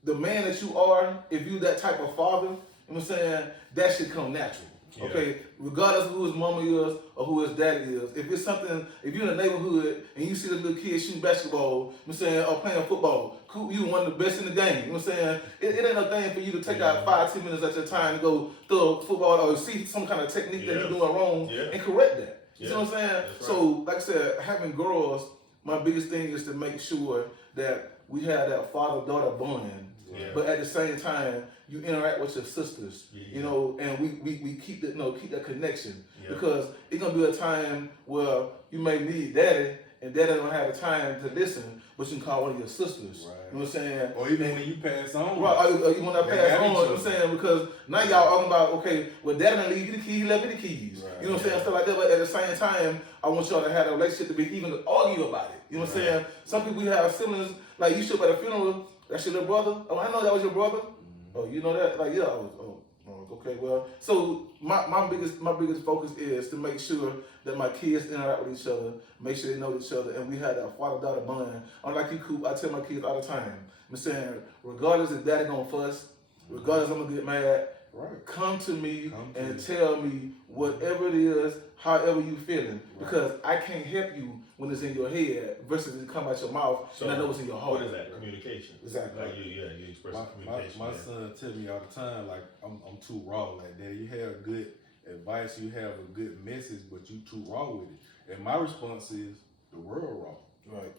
the man that you are, if you that type of father, you know what I'm saying, that should come natural. Yeah. Okay, regardless of who his mama is or who his daddy is. If it's something, if you're in the neighborhood and you see this little kid shooting basketball, you know what I'm saying, or playing football, cool, you one of the best in the game. You know what I'm saying? It ain't a thing for you to take out 5-10 minutes at your time to go throw a football or see some kind of technique that you're doing wrong and correct that. You know what I'm saying? That's So, like I said, having girls, my biggest thing is to make sure that we have that father-daughter bond. Yeah. But at the same time, you interact with your sisters, you know, and we keep that, keep that connection because it's gonna be a time where you may need daddy and daddy don't have the time to listen, but you can call one of your sisters. Right. You know what I'm saying? Or even when you pass on. Right, or you want to They pass got on, each you know what other. I'm saying? Because now y'all talking about, okay, well, daddy didn't leave you the keys, he left me the keys. Right. You know what I'm saying? Stuff like that, but at the same time, I want y'all to have a relationship to be even argue about it. You know what I'm saying? Some people have siblings, like you show up at a funeral, that's your little brother. Oh, I know that was your brother. Oh, you know that? Like, yeah, okay, well, so my biggest focus is to make sure that my kids interact with each other, make sure they know each other, and we have that father-daughter bond. Unlike you, Coop, I tell my kids all the time, I'm saying, regardless if daddy gonna fuss, regardless I'm gonna get mad, Right. come to me Come to and me. tell me whatever it is, however you feeling, because I can't help you when it's in your head versus it come out your mouth So and I know it's in your heart. What is that? Communication. Exactly. Like you express communication. My son tell me all the time, like I'm too raw. Like, Daddy, you have good advice, you have a good message, but you too raw with it. And my response is, the world raw. Right.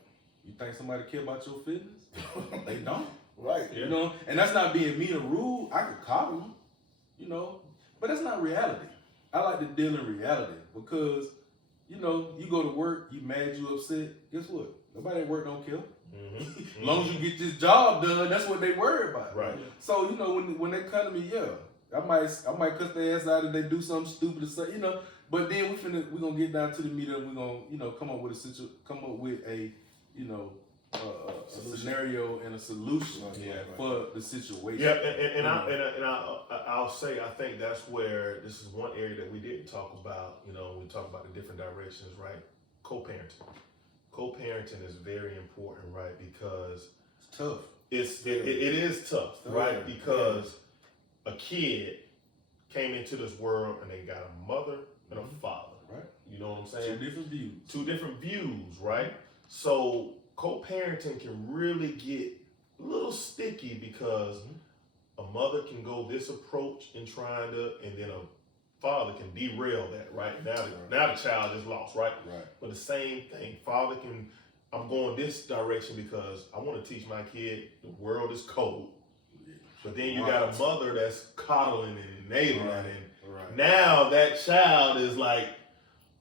You think somebody care about your feelings? They don't. Right. Yeah. You know, and that's not being mean or rude. I could coddle them, you know, but that's not reality. I like to deal in reality because, you know, you go to work, you mad, you upset. Guess what? Nobody at work don't care. Mm-hmm. As long as you get this job done, that's what they worry about. Right. So, you know, when they come to me, yeah, I might cuss their ass out if they do something stupid or something, you know. But then we're gonna get down to the meat of it. We're gonna, you know, come up with a, you know, a scenario and a solution for the situation. Yeah, and I'll say I think that's where this is one area that we didn't talk about. You know, we talk about the different directions, right? Co-parenting. Co-parenting is very important, right? Because It's tough. it is tough, right? Because a kid came into this world and they got a mother and a father. Right. You know what I'm saying? Two different views. Right? So co-parenting can really get a little sticky because a mother can go this approach in trying to, and then a father can derail that, right? Now the child is lost, right? Right. But the same thing, father can, I'm going this direction because I want to teach my kid the world is cold. But then you got a mother that's coddling and enabling, and now that child is like,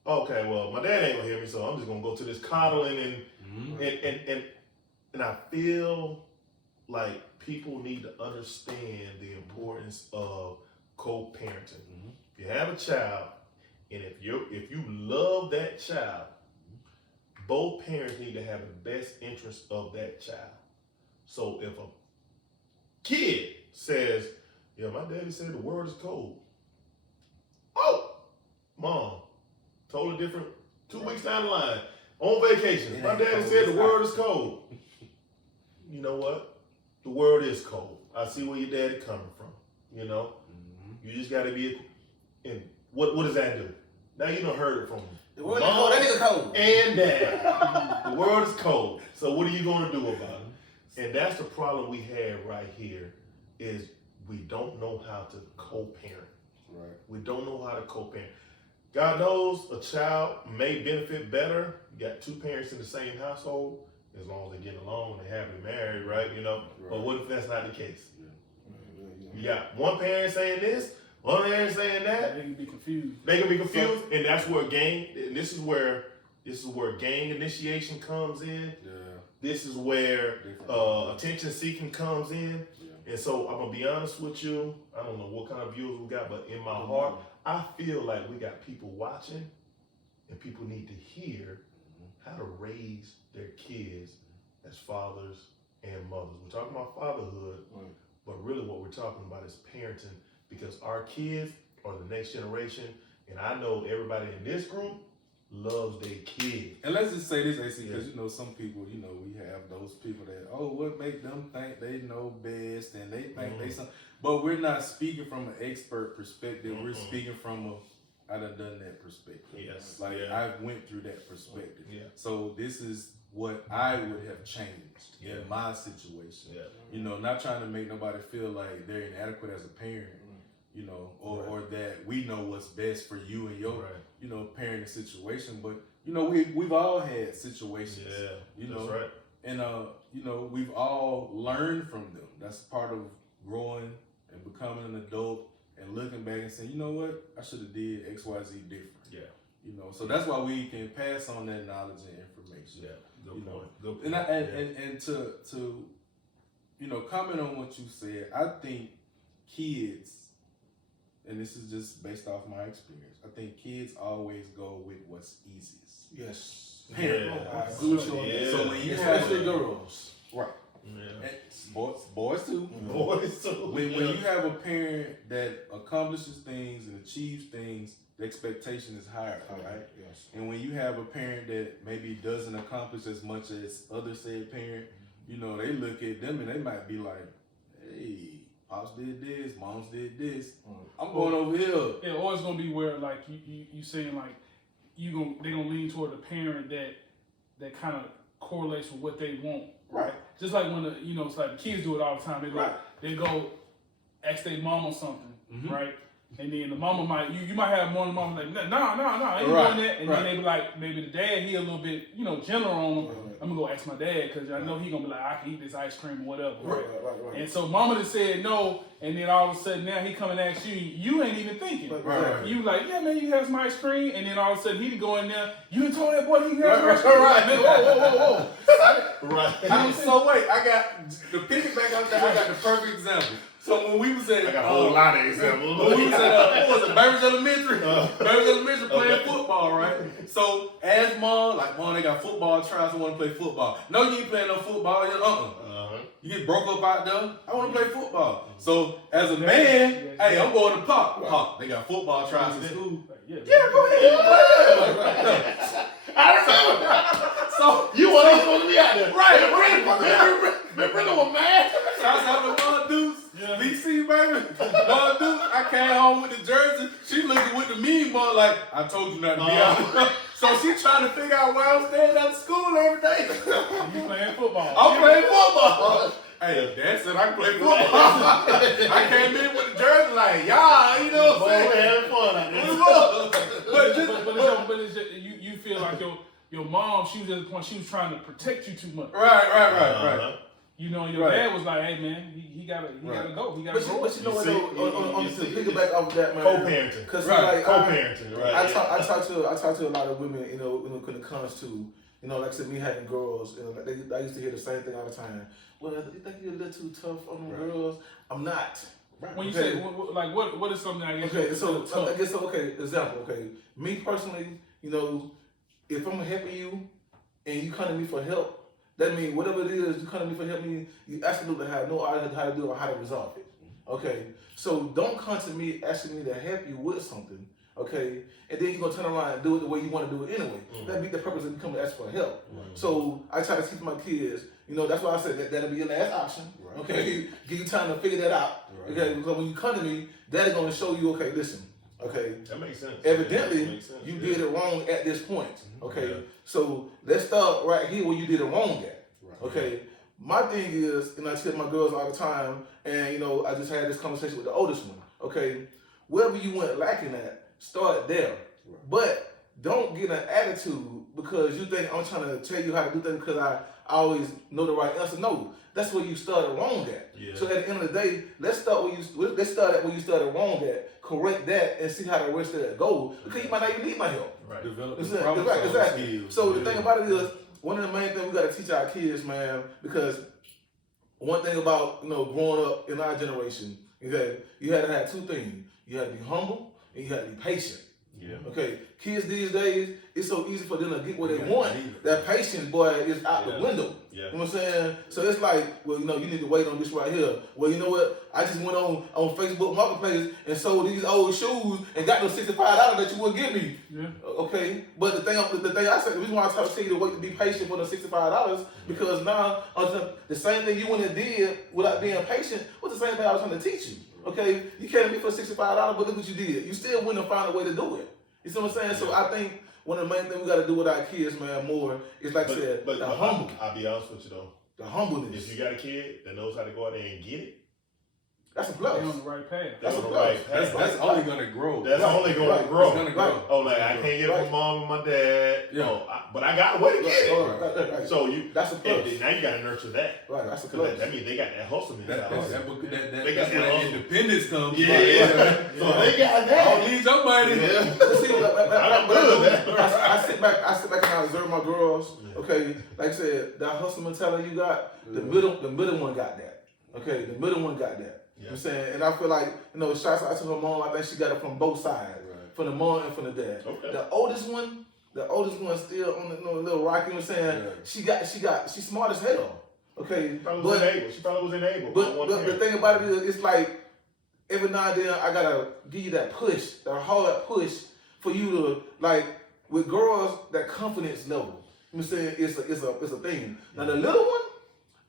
okay, well, my dad ain't gonna hear me, so I'm just gonna go to this coddling and I feel like people need to understand the importance of co-parenting. If you have a child, and if you love that child, both parents need to have the best interest of that child. So if a kid says, yeah, my daddy said the world is cold. Oh, mom, totally different. 2 weeks down the line, on vacation, my daddy said the world is cold. You know what? The world is cold. I see where your daddy coming from. You know, you just got to be. And what does that do? Now you done heard it from The world is cold. That nigga cold. and dad. The world is cold. So what are you gonna do about it? And that's the problem we have right here is we don't know how to co-parent. Right. We don't know how to co-parent. God knows a child may benefit better. You got two parents in the same household, as long as they get along and they're happily married, right? You know. Right. But what if that's not the case? Yeah. You got one parent saying this, one parent saying that. They can be confused. They can be confused, and that's where this is where gang initiation comes in. Yeah. This is where attention seeking comes in. Yeah. And so I'm gonna be honest with you. I don't know what kind of views we got, but in my heart, I feel like we got people watching, and people need to hear how to raise their kids as fathers and mothers. We're talking about fatherhood, but really what we're talking about is parenting, because our kids are the next generation, and I know everybody in this group loves their kids. And let's just say this, AC, because you know some people, you know, we have those people that, what make them think they know best and they think they something. But we're not speaking from an expert perspective. We're speaking from I done that perspective. Yes. Like I went through that perspective. Yeah. So this is what I would have changed in my situation. Yeah. You know, not trying to make nobody feel like they're inadequate as a parent. You know, or that we know what's best for you and your, you know, parenting situation. But you know, we've all had situations. Yeah. You That's know, right. and you know, we've all learned from them. That's part of growing and becoming an adult and looking back and saying, you know what, I should have did X, Y, Z different. Yeah. You know, so that's why we can pass on that knowledge and information. Yeah. Good you point. know, Good point. And to you know, comment on what you said, I think kids, and this is just based off my experience, I think kids always go with what's easiest. Yes. Parent. I agree with you on that. Yeah. So when you especially girls. Right. Yeah. And boys too. Boys too. When you have a parent that accomplishes things and achieves things, the expectation is higher, right? Yes. And when you have a parent that maybe doesn't accomplish as much as other said parent, you know, they look at them and they might be like, hey, Pops did this, moms did this. I'm going over here. Yeah, or it's gonna be where like you saying like they gonna lean toward the parent that kind of correlates with what they want. Right. Just like when it's like the kids do it all the time. They go ask their mama something, right? And then the mama you might have one mama like, no, I ain't doing that. And then they be like, maybe the dad, he a little bit, general on them. I'm gonna go ask my dad because I know he gonna be like, I can eat this ice cream or whatever, right? And so mama just said no, and then all of a sudden now he come and ask you ain't even thinking. You like, yeah man, you have some ice cream, and then all of a sudden he go in there, you done told that boy he can have some ice cream. Whoa. Right. So wait, I got the piggyback out there. I got the perfect example. So when we was at, I got a whole lot of examples. When we was at, what was it, Baby's Elementary? Baby's Elementary playing football, right? So as mom, they got football tryouts, I want to play football. No, you ain't playing no football. You get broke up out there. I want to play football. So as a man, hey, I'm going to Pop. Pop, they got football tryouts in school. Yeah, go ahead. So You wasn't supposed to be out there. Right, Bring them, man. shouts out to One Deuce. DC, baby. One Deuce, I came home with the jersey. She looking with the mean mom like, I told you not to be out. So she trying to figure out why I'm staying after school every day. You playing football. I'm playing football. Hey, Dad said I can play football. I came in with the jersey like, y'all, you know what I'm saying? Having fun out there. But it's just, you feel like your mom, she was at the point she was trying to protect you too much. Right. Your dad was like, hey man, he gotta go. He gotta go. But you know what though, on to piggyback off of that, man. Co-parenting. Because Co-parenting, right. I talk to a lot of women, when it comes to, like I said, me having girls, I used to hear the same thing all the time. Well, you think you're a little too tough on them girls? I'm not. When you say, like, what is something I guess? Okay, example, me personally, if I'm helping you and you come to me for help, that means whatever it is, you come to me for help me, you absolutely have no idea how to do it or how to resolve it. Okay? So don't come to me asking me to help you with something, okay? And then you're going to turn around and do it the way you want to do it anyway. That be the purpose of you coming to ask for help. So I try to teach my kids, that's why I said that'll be your last option, okay? Give you time to figure that out, okay? Because when you come to me, that's going to show you, okay, listen, okay? That makes sense. Evidently, you did it wrong at this point, okay? So let's start right here where you did it wrong at, okay? My thing is, and I tell my girls all the time, and I just had this conversation with the oldest one, okay? Wherever you went lacking at, start there. But don't get an attitude because you think I'm trying to tell you how to do things because I always know the right answer. No, that's where you started wrong at. Yeah. So at the end of the day, let's start at where you started wrong at, correct that, and see how the rest of that goes. Because you might not even need my help. Right. Develop Exactly. skills. So the thing about it is, one of the main things we got to teach our kids, man, because one thing about growing up in our generation, okay, you had to have two things. You had to be humble and you had to be patient. Yeah. Okay, kids these days, it's so easy for them to get what they want. That patience, boy, is out the window. Yeah. You know what I'm saying? So it's like, well, you need to wait on this right here. Well, you know what? I just went on Facebook Marketplace and sold these old shoes and got those $65 that you wouldn't give me. Yeah. Okay, but the thing I said, the reason why I try to tell you to wait to be patient for the $65 because now the same thing you went and did without being patient was the same thing I was trying to teach you. Okay, you came to me for $65, but look what you did. You still wouldn't have found a way to do it. You see what I'm saying? So I think one of the main things we got to do with our kids, man, more is like I said, the humble. I'll be honest with you though. The humbleness. If you got a kid that knows how to go out there and get it, that's a plus. They're on the right path. That's a on the plus. right path. That's only gonna grow. That's only going to grow. It's gonna grow. Oh, like I can't get it from mom and my dad. Yeah. Oh, but I got a way to get it. Right. So that's a plus. now you got to nurture that. Right, that's a Because plus. that means they got that hustle in That's house. where They got that that hustle. independence comes. Yeah. So they got I don't that. need somebody. I sit back and I observe my girls. Okay, like I said, that hustle mentality you got, the middle one got that. Okay, the middle one got that. You know what I'm saying? And I feel like, shouts out to her mom, I think she got it from both sides. Right. From the mom and from the dad. Okay. The oldest one still on the little rock, you know what I'm saying? Yeah. She's smart as hell. Okay. She probably was enabled. But the thing about it is, it's like every now and then I gotta give you that push, that hard push for you to, like, with girls, that confidence level. You know what I'm saying? It's a thing. Now the little one,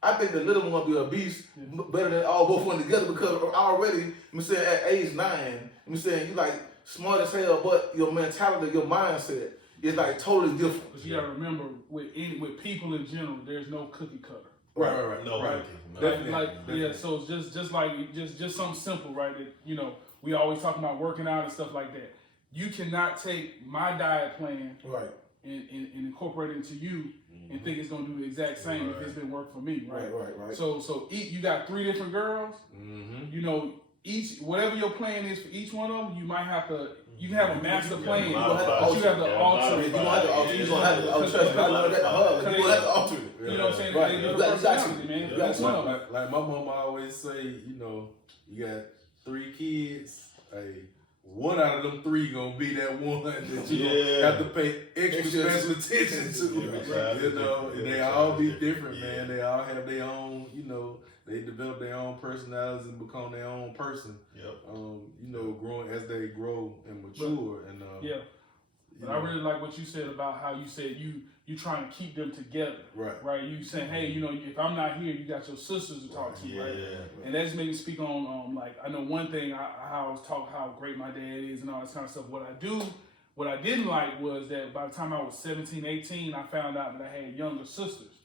I think the little one gonna be a beast better than all both of them together because already, I'm saying at age 9, I'm saying you like smart as hell, but your mentality, your mindset is like totally different. But you gotta remember, with people in general, there's no cookie cutter. Right. No, Right. no. Definitely. Yeah. So it's just something simple, right? That, you know, we always talk about working out and stuff like that. You cannot take my diet plan Right. and incorporate it into you and think it's gonna do the exact same if it's been work for me, right? Right. So you got 3 different girls. You know, each whatever your plan is for each one of them, you might have to. You can have a master plan, but you have to alter it. You gonna have to alter it. You gonna have to alter it. You gonna have to alter it. You know what I'm saying? Right. They You different got personality, you. man. You got Each one of them. Like my mom always say, you know, you got 3 kids. Hey, one out of them 3 gonna be that one that you have to pay extra special attention to. You know, and they all be different, man. They all have their own, you know, they develop their own personalities and become their own person. Yep. You know, growing as they grow and mature. And But I really like what you said about how you said you trying to keep them together. Right. You saying, hey, you know, if I'm not here, you got your sisters to talk to, right? And that just made me speak on like I know one thing I always talk how great my dad is and all this kind of stuff. What I didn't like was that by the time I was 17, 18, I found out that I had younger sisters.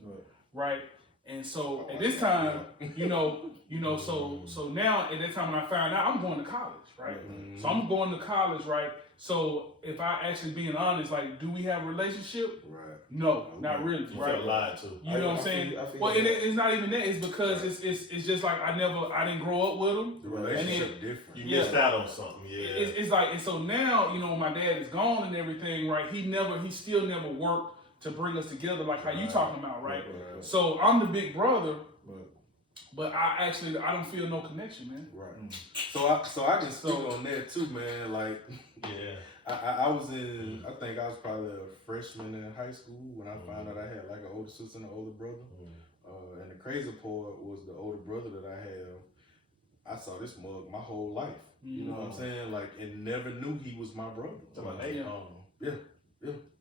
Right. And so at this time, you know, so now at that time when I found out, I'm going to college, right? So I'm going to college, right? So if I actually being honest, like, do we have a relationship? Right. No, not really, You right? feel lied to. You know what I'm saying? Well, and it's not even that. It's because it's just like I didn't grow up with them. The relationship different. You missed out on something. Yeah. It's like, and so now, you know, when my dad is gone and everything, right? He still never worked to bring us together like how you talking about, right? So I'm the big brother, but I don't feel no connection, man. Right. So I can speak on that too, man. Like, I was in, I think I was probably a freshman in high school when I found out I had like an older sister and an older brother. And the crazy part was the older brother that I have, I saw this mug my whole life. You know what I'm saying? Like, and never knew he was my brother.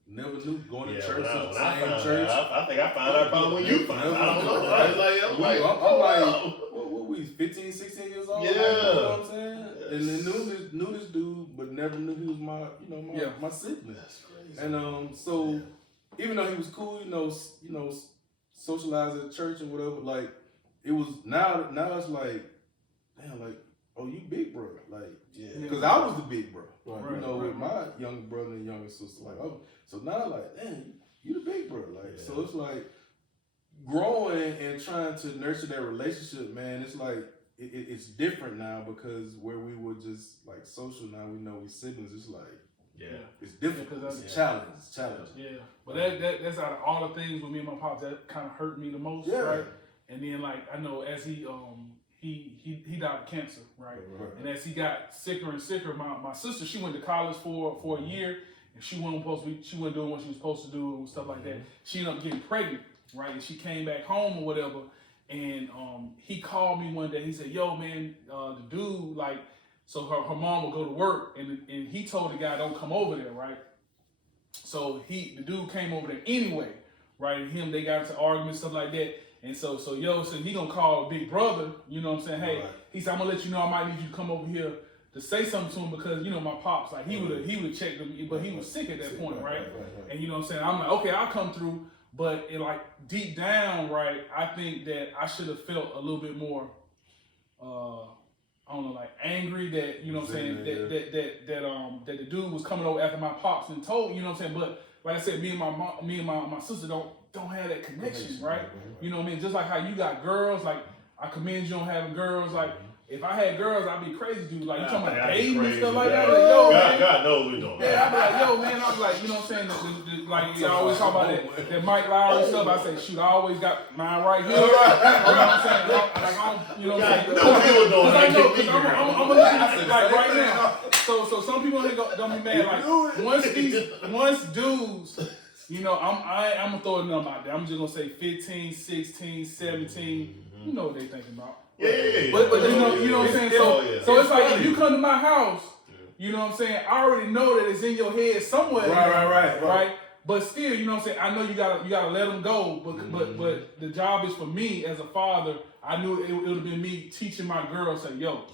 Never knew going to church in the same church. I think I found out probably when you found out. I don't know. I'm like, what we 15, 16 years old? Yeah. You know what I'm saying? And then knew this dude, but never knew he was my my sibling. That's crazy. And so even though he was cool, you know, socialized at church and whatever, like it was now it's like, damn, like, oh, you big brother, like, because I was the big brother. You know, with my younger brother and younger sister, like, oh, so now like, damn, you the big brother, like, so it's like growing and trying to nurture that relationship, man. It's like it's different now because where we were just like social, now we know we siblings. It's like it's difficult. It's a challenge. It's challenging. Yeah, but that's out of all the things with me and my pops that kind of hurt me the most, right? And then like I know as he died of cancer, right? And as he got sicker and sicker, my sister, she went to college for a year, and she wasn't doing what she was supposed to do and stuff like that. She ended up getting pregnant, right? And she came back home or whatever, and he called me one day. He said, "Yo, man, the dude, like, so her mom would go to work, and he told the guy, don't come over there, right? So the dude came over there anyway, right? And they got into arguments, stuff like that. And so he gonna call Big Brother, you know what I'm saying? Hey, he said, I'm gonna let you know I might need you to come over here to say something to him because, you know, my pops, like he would have checked him, but he was sick at that point, right? And you know what I'm saying? I'm like, okay, I'll come through. But it like deep down, right, I think that I should have felt a little bit more, I don't know, like angry that, you know what I'm saying, that the dude was coming over after my pops and told, you know what I'm saying? But like I said, me and my sister don't have that connection, right? You know what I mean? Just like how you got girls, like I commend you on having girls. Like if I had girls, I'd be crazy, dude. Like you talking about dating and stuff like that. Like, yo, man. God knows we don't. Yeah, I'd be like, yo, man. I'm like, you know what I'm saying? Like you always talk about that Mike Lowry stuff. I say, shoot, I always got mine right here. You know what I'm saying? Like, you know what I'm saying? No, people don't. I know, because I'm looking at it like right now. So some people don't be mad. Like once dudes. You know, I'm gonna throw a number out there. I'm just gonna say 15, 16, 17. You know what they thinking about. Yeah. But you know what I'm saying? So it's like if you come to my house, you know what I'm saying? I already know that it's in your head somewhere. Right. But still, you know what I'm saying? I know you gotta let them go, but the job is for me as a father. I knew it would have been me teaching my girl, say, yo,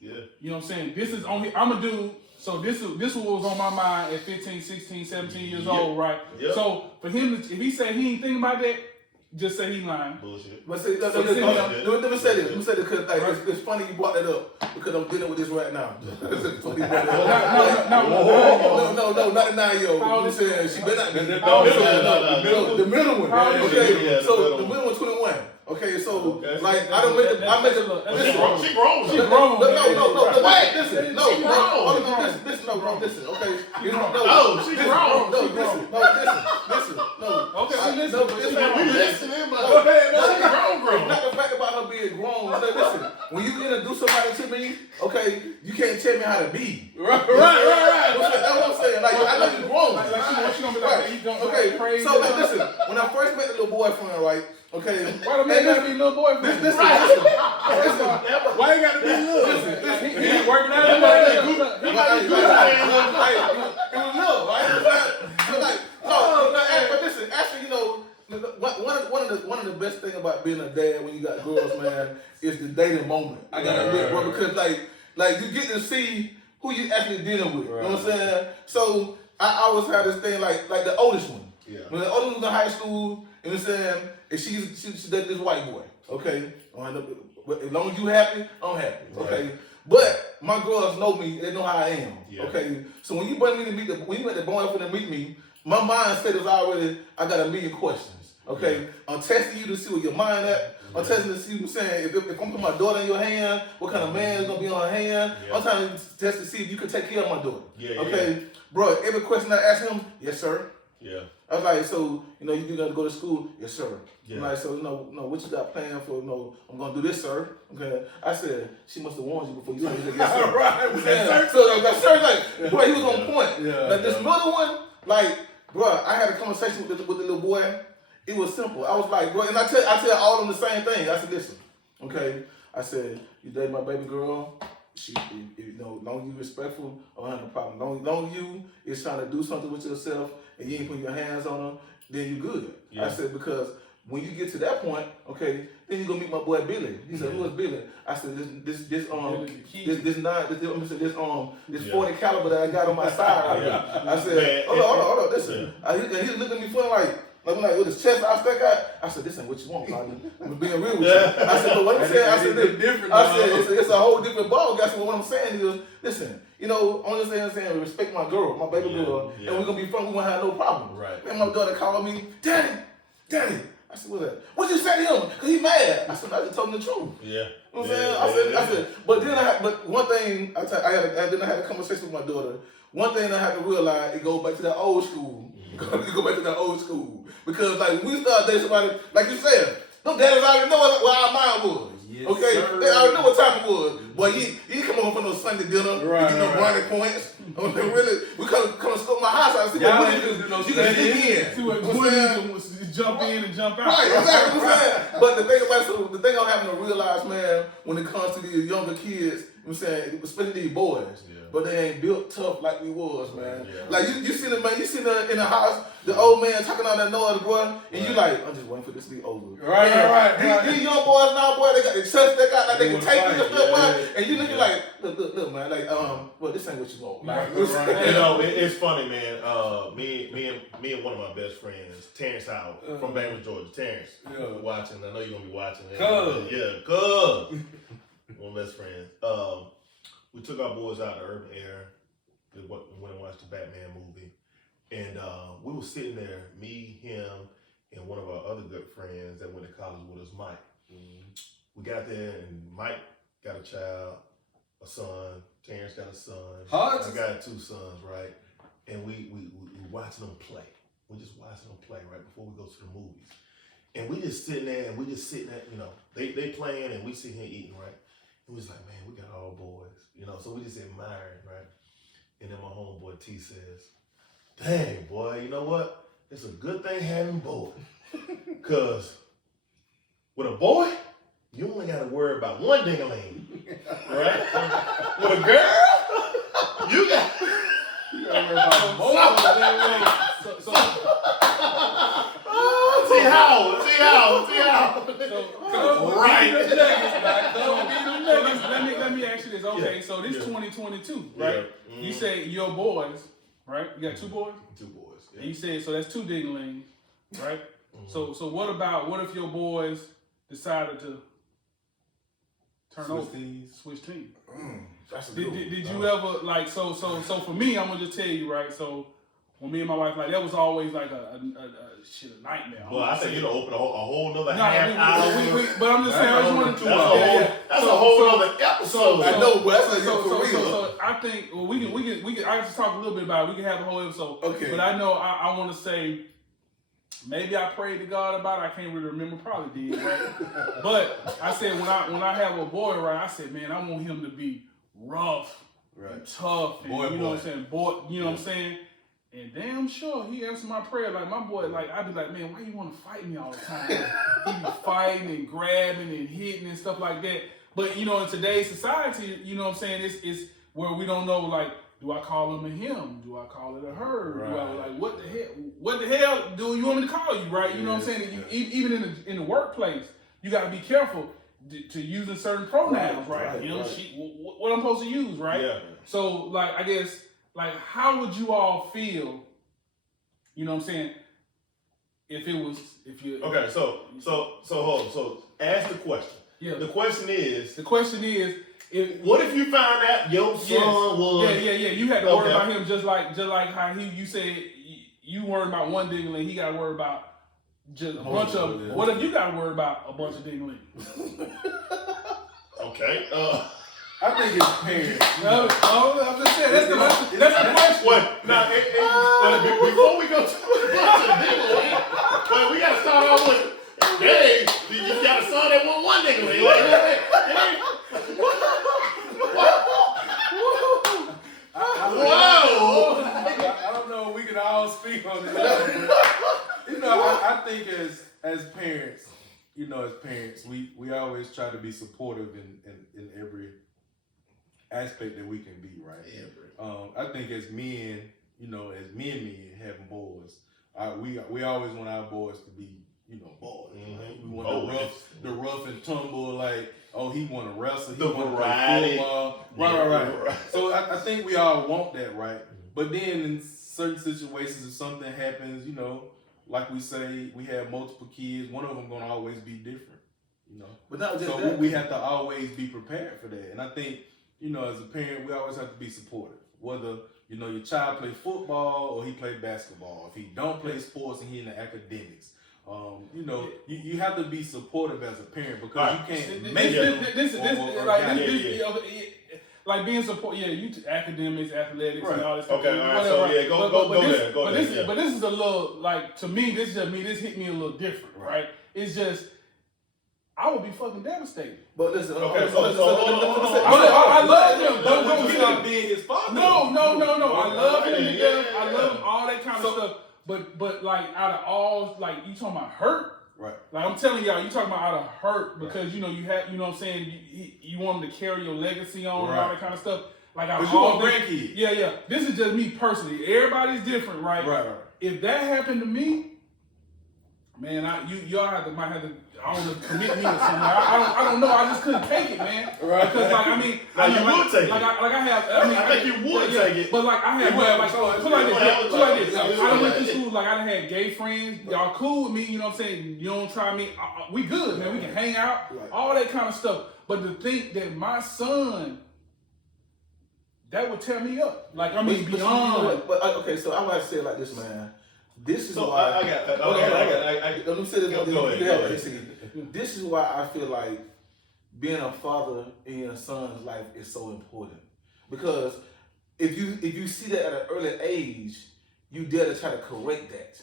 Yeah. you know what I'm saying? This is only, I'm a dude, so this was on my mind at 15, 16, 17 years old, right? Yep. So for him, if he said he ain't thinking about that, just say he lying. Bullshit. But see, let me say this, because like, it's funny you brought that up, because I'm dealing with this right now. It's funny you brought that up. No, not a 9-year-old. How old I'm is saying she better not be. No. The middle one. How old is Okay, she? Yeah, so the middle one 21. Okay, so Okay. like I don't make it. I make it. She grown. She grown. No, Wait, listen. No, She grown. listen. Okay, you know, Oh, she grown. Listen. Okay, we listen. We listening, but No, she grown. not the fact about her being grown. Listen, when you introduce somebody to me, okay, you can't tell me how to be. Right. That's what I'm saying. Like I know you're grown. Like she gonna be like, he gonna Okay, praise. so like, listen. When I first met the little boyfriend, right? Okay. Why the man gotta be a little boyfriend? Listen. Why you gotta be little? He ain't working out. It was little, right? But listen, actually, you know, one of the best things about being a dad when you got girls, man, is the dating moment. I gotta admit, bro, because like you get to see who you actually dealing with. You know what I'm saying? So I always have this thing like the oldest one. Yeah. When the oldest one was in high school, you know what I'm saying? And she dated this white boy. Okay, as long as you happy, I'm happy. Okay, Right. but my girls know me; they know how I am. Yeah. Okay, so when you bring me to meet when you met the boyfriend to meet me, my mindset is already I got a million questions. Okay, Yeah. I'm testing you to see where your mind at. I'm testing to see what I'm saying. If I'm putting my daughter in your hand, what kind of man is gonna be on her hand? Yeah. I'm trying to test to see if you can take care of my daughter. Yeah, Okay, bro. Every question I ask him, yes sir. Yeah. I was like, so, you know, you gonna go to school? Yes, sir. Yeah. I'm like, so, what you got planned for, I'm gonna do this, sir. Okay. I said, she must have warned you before you said yes, sir. Right. Yeah. So, like, sir, like, boy, he was on point. Yeah. Like, this little one, like, bro, I had a conversation with the little boy. It was simple. I was like, bro, and I tell all of them the same thing. I said, listen, okay. I said, you date my baby girl. She, long as you respectful, I don't have no problem. Long you is trying to do something with yourself and you ain't putting your hands on her, then you good. Yeah. I said, because when you get to that point, okay, then you gonna meet my boy Billy. He said, who is Billy? I said, this 40 caliber that I got on my side right here. I said, hold on, listen. He was looking at me funny like with his chest out stuck out. I said, this ain't what you want, partner. I'm being real with you. I said, but what I'm saying, I said, it's a whole different ball. I said, well, what I'm saying is, listen, only thing I'm saying, respect my girl, my baby girl, and we're gonna be fun. We won't have no problem. Right. And my daughter called me, Daddy. I said, what's that? What you say to him? Cause he mad. I said, I just told him the truth. Yeah. You know what I'm saying? I said, but one thing I had a conversation with my daughter. One thing I had to realize, it goes back to that old school. It go back to that old school. Because like when we start dating somebody, like you said, them daddies already know what our mind was. Yes, Okay? sir. They already know what time it was. Boy, you come over for no Sunday dinner, Right, you get no brownie points. Really, we come to scope my house out. See Y'all what ain't you gonna do no can sneak in. See what You know what I'm saying? jump in and jump out. Right, exactly what I'm saying. But the thing I'm having to realize, man, when it comes to these younger kids, you know what I'm saying, especially these boys, but they ain't built tough like we was, man. Yeah. Like you see the man, you see the in the house, the old man talking all that noise, bro, and you like, I'm just waiting for this to be over. Right. These young boys now, boy, they got the chest, they got like they can They take wanna you and fight, stuff, yeah. man. And you looking like, look, man, like, well, this ain't what you want. Like, It's funny, man. Me and one of my best friends, Terrence Howard from Bainbridge, Georgia. Terrence, watching. I know you're gonna be watching. Cuz. Yeah, cuz. One of my best friends. We took our boys out to urban air. We went and watched the Batman movie, and we were sitting there, me, him, and one of our other good friends that went to college with us, Mike. We got there, and Mike got a child, a son. Terrence got a son. I got 2 sons, right? And we watching them play. We just watching them play right before we go to the movies. And we just sitting there, and we just sitting there, they playing, and we sitting here eating, right? And we was like, man, we got all boys, so we just admiring, right? And then my homeboy T says, dang, boy, you know what? It's a good thing having boys. Because with a boy, you only got to worry about one ding-a-ling, right? With a girl, you got gotta worry about both of them. So See how. Right. Let me ask you this. Okay, so this 2022, right? Yeah. You say your boys, right? You got two boys? Two boys. Yeah. And you said, so that's two dinglings, right? So what if your boys decided to switch teams? That's a good one. Did you ever, like, so for me, I'm gonna just tell you, right? So when me and my wife, like, that was always like a nightmare. Well, I think you open a whole nother half hour. But I'm just saying, I just wanted to. That's a whole other episode. I know, but that's like for real. So I think we can. I have to talk a little bit about it. We can have a whole episode. Okay. But I know I want to say, maybe I prayed to God about it. I can't really remember. Probably did, right? But I said when I have a boy, right? I said, man, I want him to be rough, and tough, and you know what I'm saying, boy. You know what I'm saying. And damn sure he answered my prayer. Like my boy, like I'd be like, man, why you want to fight me all the time? He be fighting and grabbing and hitting and stuff like that. But you know, in today's society, you know what I'm saying, it's where we don't know, like, do I call him a him? Do I call it a her? Right. Do I, like, what the hell do you want me to call you, right? You know what I'm saying? Even in the workplace, you got to be careful to using certain pronouns, right? You know, what I'm supposed to use, right? Yeah. So, like, I guess, like, how would you all feel, you know what I'm saying, if you... Okay, so hold on. So ask the question. Yeah. The question is, what if you find out your son was... Yeah. You had to worry about him just like how you said you worried about one dingling, he got to worry about just a bunch of... Yeah. What if you got to worry about a bunch of dinglings? Okay. I think it's parents. I'm just saying, that's the question. What? Now, before we go to the dingling, we got to start off with, hey, you got a son that want one dingling. Whoa! I don't know if we can all speak on this. But, you know, I think as parents, we always try to be supportive in every aspect that we can be, right? Yeah, I think as men, having boys, we always want our boys to be, boys. Mm-hmm. We want the rough and tumble, like, he want to wrestle, he want to play football. Right. So I think we all want that, right? But then in certain situations, if something happens, like we say, we have multiple kids, one of them gonna always be different, But not just so that. we have to always be prepared for that. And I think, as a parent, we always have to be supportive. Whether, your child play football or he play basketball. If he don't play sports and he in the academics. You have to be supportive as a parent because you can't make like being support. Yeah, you academics, athletics, and all this. Okay, all right. So yeah, go there. But this is a little, like, to me, this hit me a little different, right? It's just, I would be fucking devastated. But listen, okay, I love him. Don't get not being his father. No. I love him to death. I love him, all that kind of stuff. But like, out of all, like, you talking about hurt? Right. Like, I'm telling y'all, you talking about out of hurt because, you have, you know what I'm saying, you want them to carry your legacy on and all that kind of stuff. Like, out of all grandkids. Yeah. This is just me personally. Everybody's different, right? Right. If that happened to me, man, y'all might have to, I don't know, commit me or something. I don't know. I just couldn't take it, man. Right. Because, like, I mean, would take it. I think you would take it. But, like, I have, put like this. I done went to school, like, I done had gay friends. Y'all cool with me, you know what I'm saying? You don't try me. We good, man. We can hang out, all that kind of stuff. But to think that my son, that would tear me up. Like, I mean, beyond. Okay, so I want to say it like this, man. This is so why. Let me say this. Go ahead. This is why I feel like being a father in your son's life is so important. Because if you see that at an early age, you dare to try to correct that.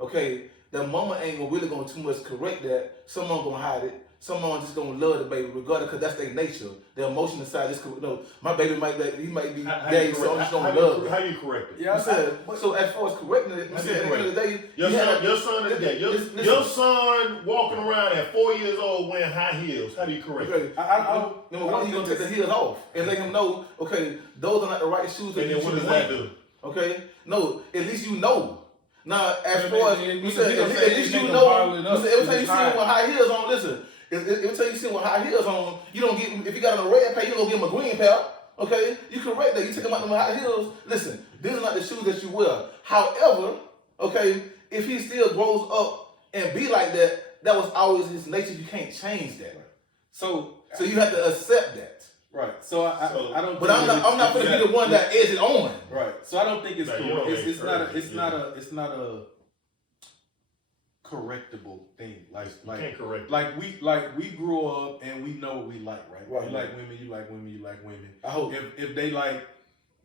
Okay, the mama ain't really gonna too much correct that. Someone gonna hide it. Someone just gonna love the baby regardless, because that's their nature. Their emotional side is, my baby might be gay, so I'm just gonna love it. How you correct it? Yeah, so as far as correcting it, at the end of the day, your son is gay. Your son walking around at 4 years old wearing high heels. How do you correct it? Number one, you gonna take the heels off and let him know, okay, those are not the right shoes. And then what does that do? Okay, no, at least you know. Now, as far as we you said, gonna at say least they you make know. them bottle it up, Every time you it's see him high. with high heels on, listen. Every time you see him with high heels on, you don't get him. If you got on a red pair, you don't give him a green pair. Okay, you correct that. You take him out them high heels. Listen, these are not the shoes that you wear. However, okay, if he still grows up and be like that, that was always his nature. You can't change that. So you have to accept that. right. So I don't. But I'm not going to be the one that edges it on. Right. So I don't think it's Right, you correct. don't It's encourage it, it's not a correctable thing. You can't correct. Like we grew up and we know what we like, right? Right. You like women, you like women, you like women. I hope. If they like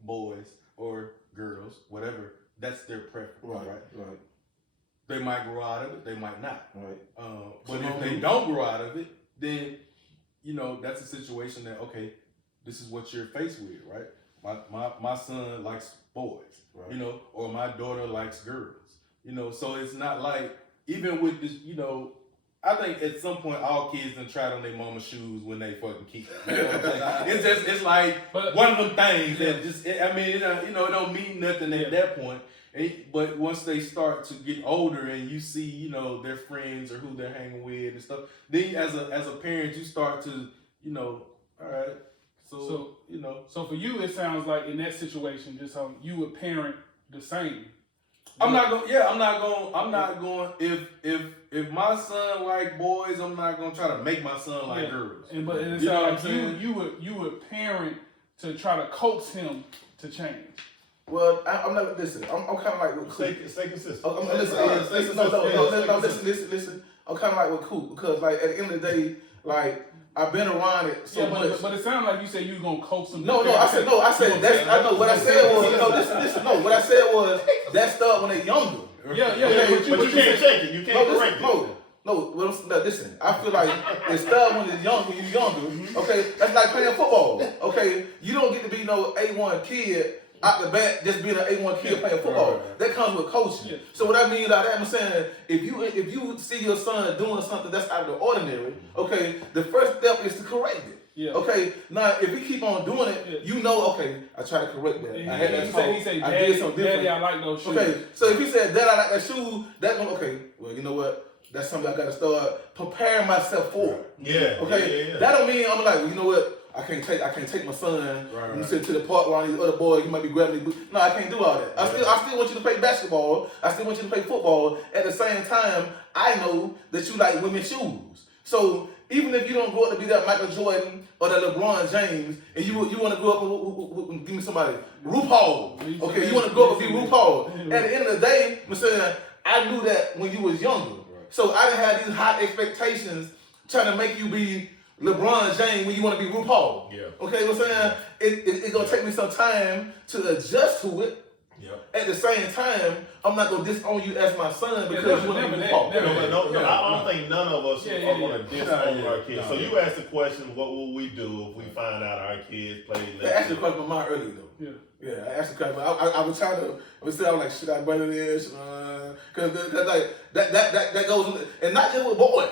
boys or girls, whatever, that's their preference, right? Right. They might grow out of it, they might not. Right. But if they don't grow out of it, then that's a situation that this is what you're faced with, right? My son likes boys, Right. or my daughter likes girls, So it's not like even with this, I think at some point all kids done tried on their mama's shoes when they fucking kids. You know what I'm saying? It's like one of them things that just it don't mean nothing at that point. But once they start to get older and you see, their friends or who they're hanging with and stuff, then as a parent you start to, all right. So for you, it sounds like in that situation, just how you would parent the same. I'm not going. If my son like boys, I'm not gonna try to make my son like girls. But it You know sounds what like I'm saying? you would parent to try to coax him to change. Well, I'm not. Listen, I'm kind of like with Coop. Stay consistent. Listen. I'm kind of like with Coop because, like, at the end of the day, like, I've been around it so much. But it sounded like you said you were gonna coax him. I said that's. I know what I said was. Listen. No, what I said was that stuff when they're younger. Yeah. But you can't check it. You can't correct it. No, listen. I feel like it starts when you're younger. Okay, that's like playing football. Okay, you don't get to be no A1 kid out the bat just being an A1 kid playing football. Right. That comes with coaching. Yeah. So what I mean by that, I'm saying if you see your son doing something that's out of the ordinary, okay, the first step is to correct it. Yeah. Okay. Now, if we keep on doing it, okay, I try to correct that. I had that talk. He said, I did something different. Daddy, I like those shoes. Okay. So if he said, Dad, I like that shoe, that's going. Okay. Well, you know what? That's something I got to start preparing myself for. Yeah. Okay. Yeah. That don't mean I'm like, well, you know what? I can't take my son and sit to the park while these other boys, he might be grabbing me. No, I can't do all that. I still want you to play basketball. I still want you to play football. At the same time, I know that you like women's shoes. So even if you don't grow up to be that Michael Jordan or that LeBron James, and you want to grow up with give me somebody RuPaul. Okay, you want to grow up and be RuPaul. At the end of the day, I'm saying I knew that when you was younger. So I didn't have these high expectations trying to make you be LeBron James when you want to be RuPaul. Yeah. Okay, what I'm saying? It's going to take me some time to adjust to it. Yeah. At the same time, I'm not going to disown you as my son because you want to be RuPaul. I don't think none of us are going to disown our kids. So you asked the question, what will we do if we find out our kids play I asked the question in my mind earlier, though. Yeah, I asked the question. I was trying to, I was like, should I brother this? Because like, that goes, and not just with boys.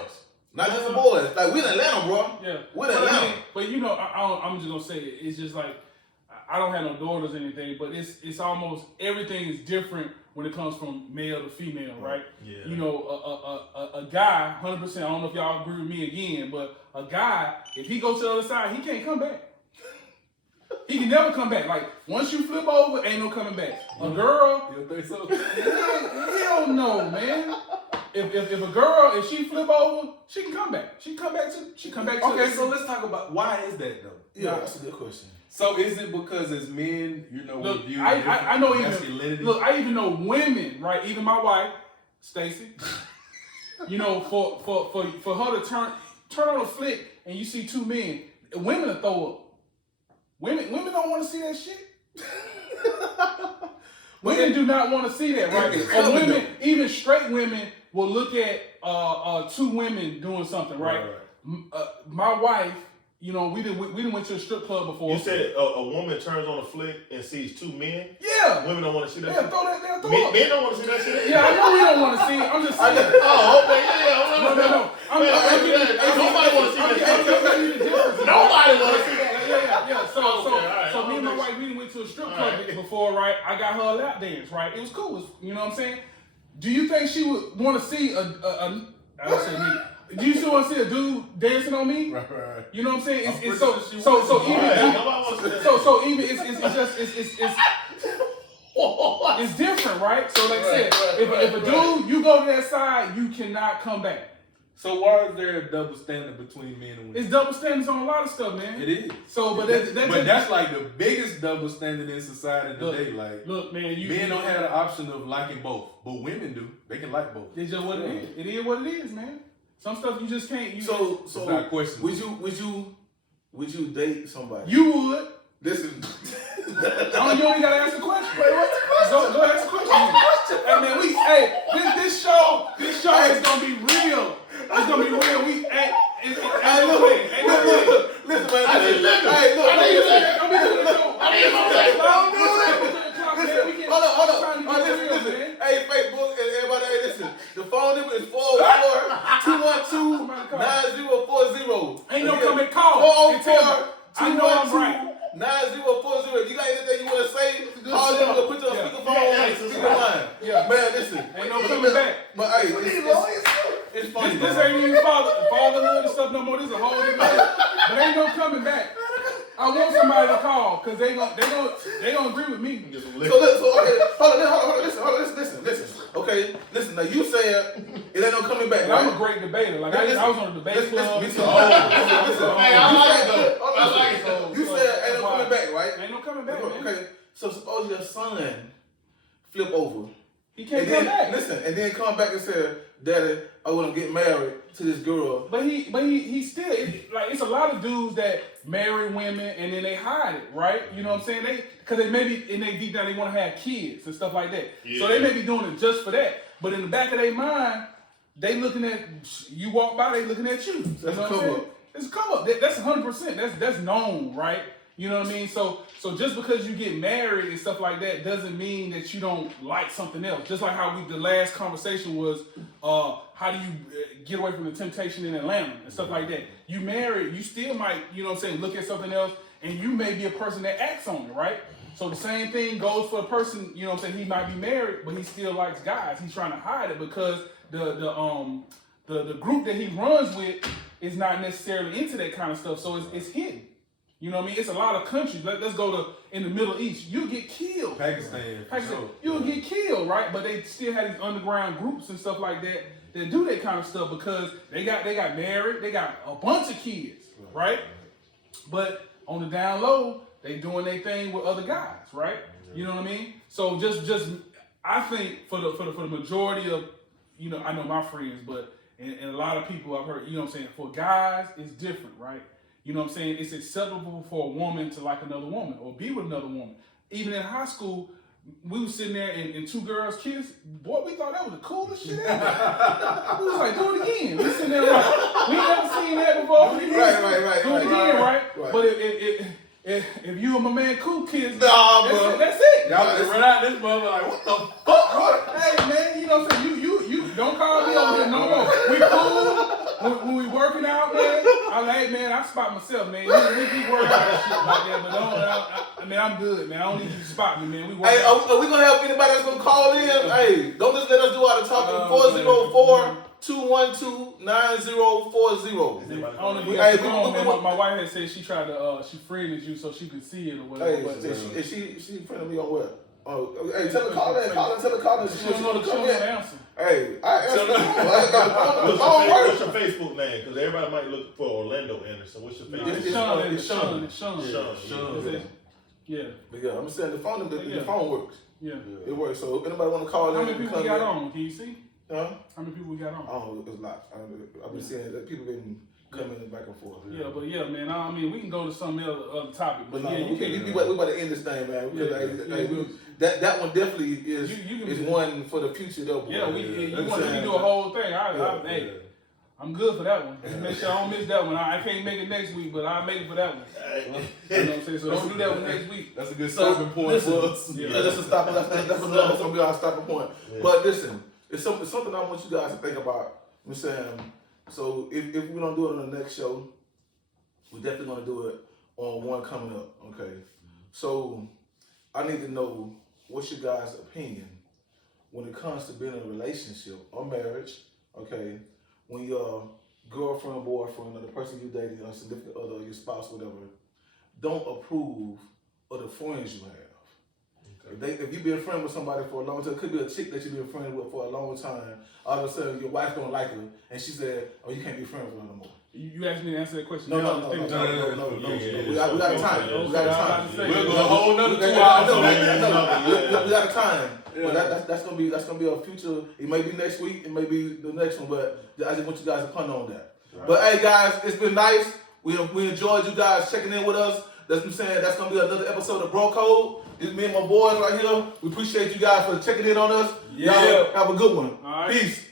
Not just the boys. Like, we in Atlanta, bro. Yeah. We're in Atlanta. But I'm just gonna say it. It's just like I don't have no daughters or anything, but it's almost everything is different when it comes from male to female, right? Yeah. A guy, 100%. I don't know if y'all agree with me again, but a guy, if he goes to the other side, he can't come back. He can never come back. Like, once you flip over, ain't no coming back. A girl, You don't think so? hell no, man. If a girl, if she flip over, she can come back. She come back to. Okay, so let's talk about why is that though? Yeah, that's a good question. So is it because as men, Look, we view I know masculinity? I even know women, right? Even my wife, Stacy. For her to turn on a flick and you see two men, women will throw up. Women don't want to see that shit. Women do not want to see that, right? And women, even straight women, will look at two women doing something, right? My wife, we didn't went to a strip club before. You said a woman turns on a flick and sees two men? Yeah. Women don't want to see that Yeah, shit? throw up. Men don't want to see that shit? Yeah, I know we don't want to see it. I'm just saying. Oh, okay, yeah. No. Nobody want to see that. Nobody want to see that. Yeah. So Okay, all right, me and my wife, we went to a strip club before, right? I got her a lap dance, right? It was cool. You know what I'm saying? Do you think she would want to see I don't say nigga. Do you still want to see a dude dancing on me? Right. You know what I'm saying? It's even it's different, right? So like I said, if a dude you go to that side, you cannot come back. So why is there a double standard between men and women? It's double standards on a lot of stuff, man. It is. So, but that's like the biggest double standard in society today. Like, look, man, men don't have the option of liking both, but women do. They can like both. It's just what it is. It is what it is, man. Some stuff you just can't. So it's not a question. Would you date somebody? You would. Listen. You only gotta ask the question. Wait, what's the question? Go ask the question. Hey man, this show is gonna be real. It's gonna be real. Listen, man. Hold on. Listen. Hey, Facebook and everybody, listen. The phone number is 404-212-9040. Ain't no coming call. 404-212-9040. I know I'm right. 9040. If you got anything you want to say, call them or put you on speakerphone. Speaker line. Yeah. Man, listen. Ain't no coming back. But hey, it's funny. This ain't even fatherhood and stuff no more. This is a whole different thing. But ain't no coming back. I want somebody to call because they gonna agree with me. Listen. Okay, listen. Now you said it ain't no coming back. And right? I'm a great debater. Like I was on a debate club. Listen. Hey, I like it. You said ain't no coming back, right? Ain't no coming back, man. Okay, so suppose your son flip over. He can't And come then, back. listen, and then come back and say, Daddy, I want to get married to this girl. But he still it's a lot of dudes that marry women and then they hide it, right? You know what I'm saying? Because they maybe in their deep down they want to have kids and stuff like that. Yeah. So they may be doing it just for that. But in the back of their mind, they looking at you walk by, they looking at you. That's you know a what I'm come saying? It's a come up. That's 100%. That's known, right? You know what I mean? So just because you get married and stuff like that doesn't mean that you don't like something else. Just like how the last conversation was, how do you get away from the temptation in Atlanta and stuff like that. You married, you still might, you know what I'm saying, look at something else, and you may be a person that acts on it, right? So the same thing goes for a person, you know what I'm saying, he might be married, but he still likes guys. He's trying to hide it because the group that he runs with is not necessarily into that kind of stuff, so it's hidden. You know what I mean? It's a lot of countries. Let's go to in the Middle East. You'll get killed. Pakistan. Sure. You'll get killed, right? But they still have these underground groups and stuff like that that do that kind of stuff because they got married, they got a bunch of kids, right? But on the down low, they doing their thing with other guys, right? You know what I mean? So just I think for the majority of, you know, I know my friends, but and a lot of people I've heard, you know what I'm saying, for guys it's different, right? You know what I'm saying? It's acceptable for a woman to like another woman or be with another woman. Even in high school, we was sitting there and two girls kissed. Boy, we thought that was the coolest shit ever. We was like, do it again. We sitting there like, we never seen that before. Right. Do it again, right? But if you and my man Cool kiss, that's it. Y'all just run out this mother like, what the fuck? Hey man, you know what I'm saying? You don't call me over here no more. We cool. When we working out, man, I'm like, hey man, I spot myself, man. We work out that shit like that, but I'm good, man. I don't need you to spot me, man. We work Hey, out. are we gonna have anybody that's gonna call in? Hey, don't just let us do all the talking. 404-212-9040. I don't know if you got your phone, man. My wife had said she tried to she friended you so she could see it or whatever. Hey, she friended me on what? Oh, hey, tell her call that. Tell her call that. She don't know the answer. Hey, I answered. What's your Facebook name? Because everybody might look for Orlando Anderson. What's your Facebook? It's Sean. Yeah. But yeah, I'm saying the phone. The phone works. Yeah. It works. So if anybody want to call in, how many people we got on? Can you see? Huh? How many people we got on? Oh, it's a lot. I've been seeing that people been coming back and forth. Yeah, but yeah, man. I mean, we can go to some other topic, but yeah, we about to end this thing, man. That one definitely is one for the future, though. Boy. Yeah, you want to do a whole thing. Hey, I'm good for that one. Just make sure I don't miss that one. I can't make it next week, but I'll make it for that one. You know what I'm saying? So don't do that one next week. That's a good stopping point for us. Yeah, that's a stopping. That's gonna be our stopping point. Yeah. But listen, it's something I want you guys to think about. I'm saying, so if we don't do it on the next show, we're definitely gonna do it on one coming up. Okay. So I need to know what's your guys' opinion when it comes to being in a relationship or marriage? Okay, when your girlfriend, boyfriend, or the person you dating, or significant other, or your spouse, whatever, don't approve of the friends you have. If you've been a friend with somebody for a long time, it could be a chick that you've been friends with for a long time. All of a sudden, your wife don't like her, and she said, "Oh, you can't be friends with her no more." You asked me to answer that question. No. Now, We got Yeah. time. We got time. We'll go a whole nother 2 We hours. got time. But that's gonna be a future. It may be next week. It may be the next one. But I just want you guys to ponder on that. Right. But hey, guys, it's been nice. We enjoyed you guys checking in with us. That's what I'm saying. That's gonna be another episode of Bro Code. It's me and my boys right here. We appreciate you guys for checking in on us. Yeah. Y'all have a good one. All right. Peace.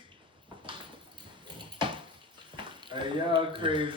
Hey, y'all crazy.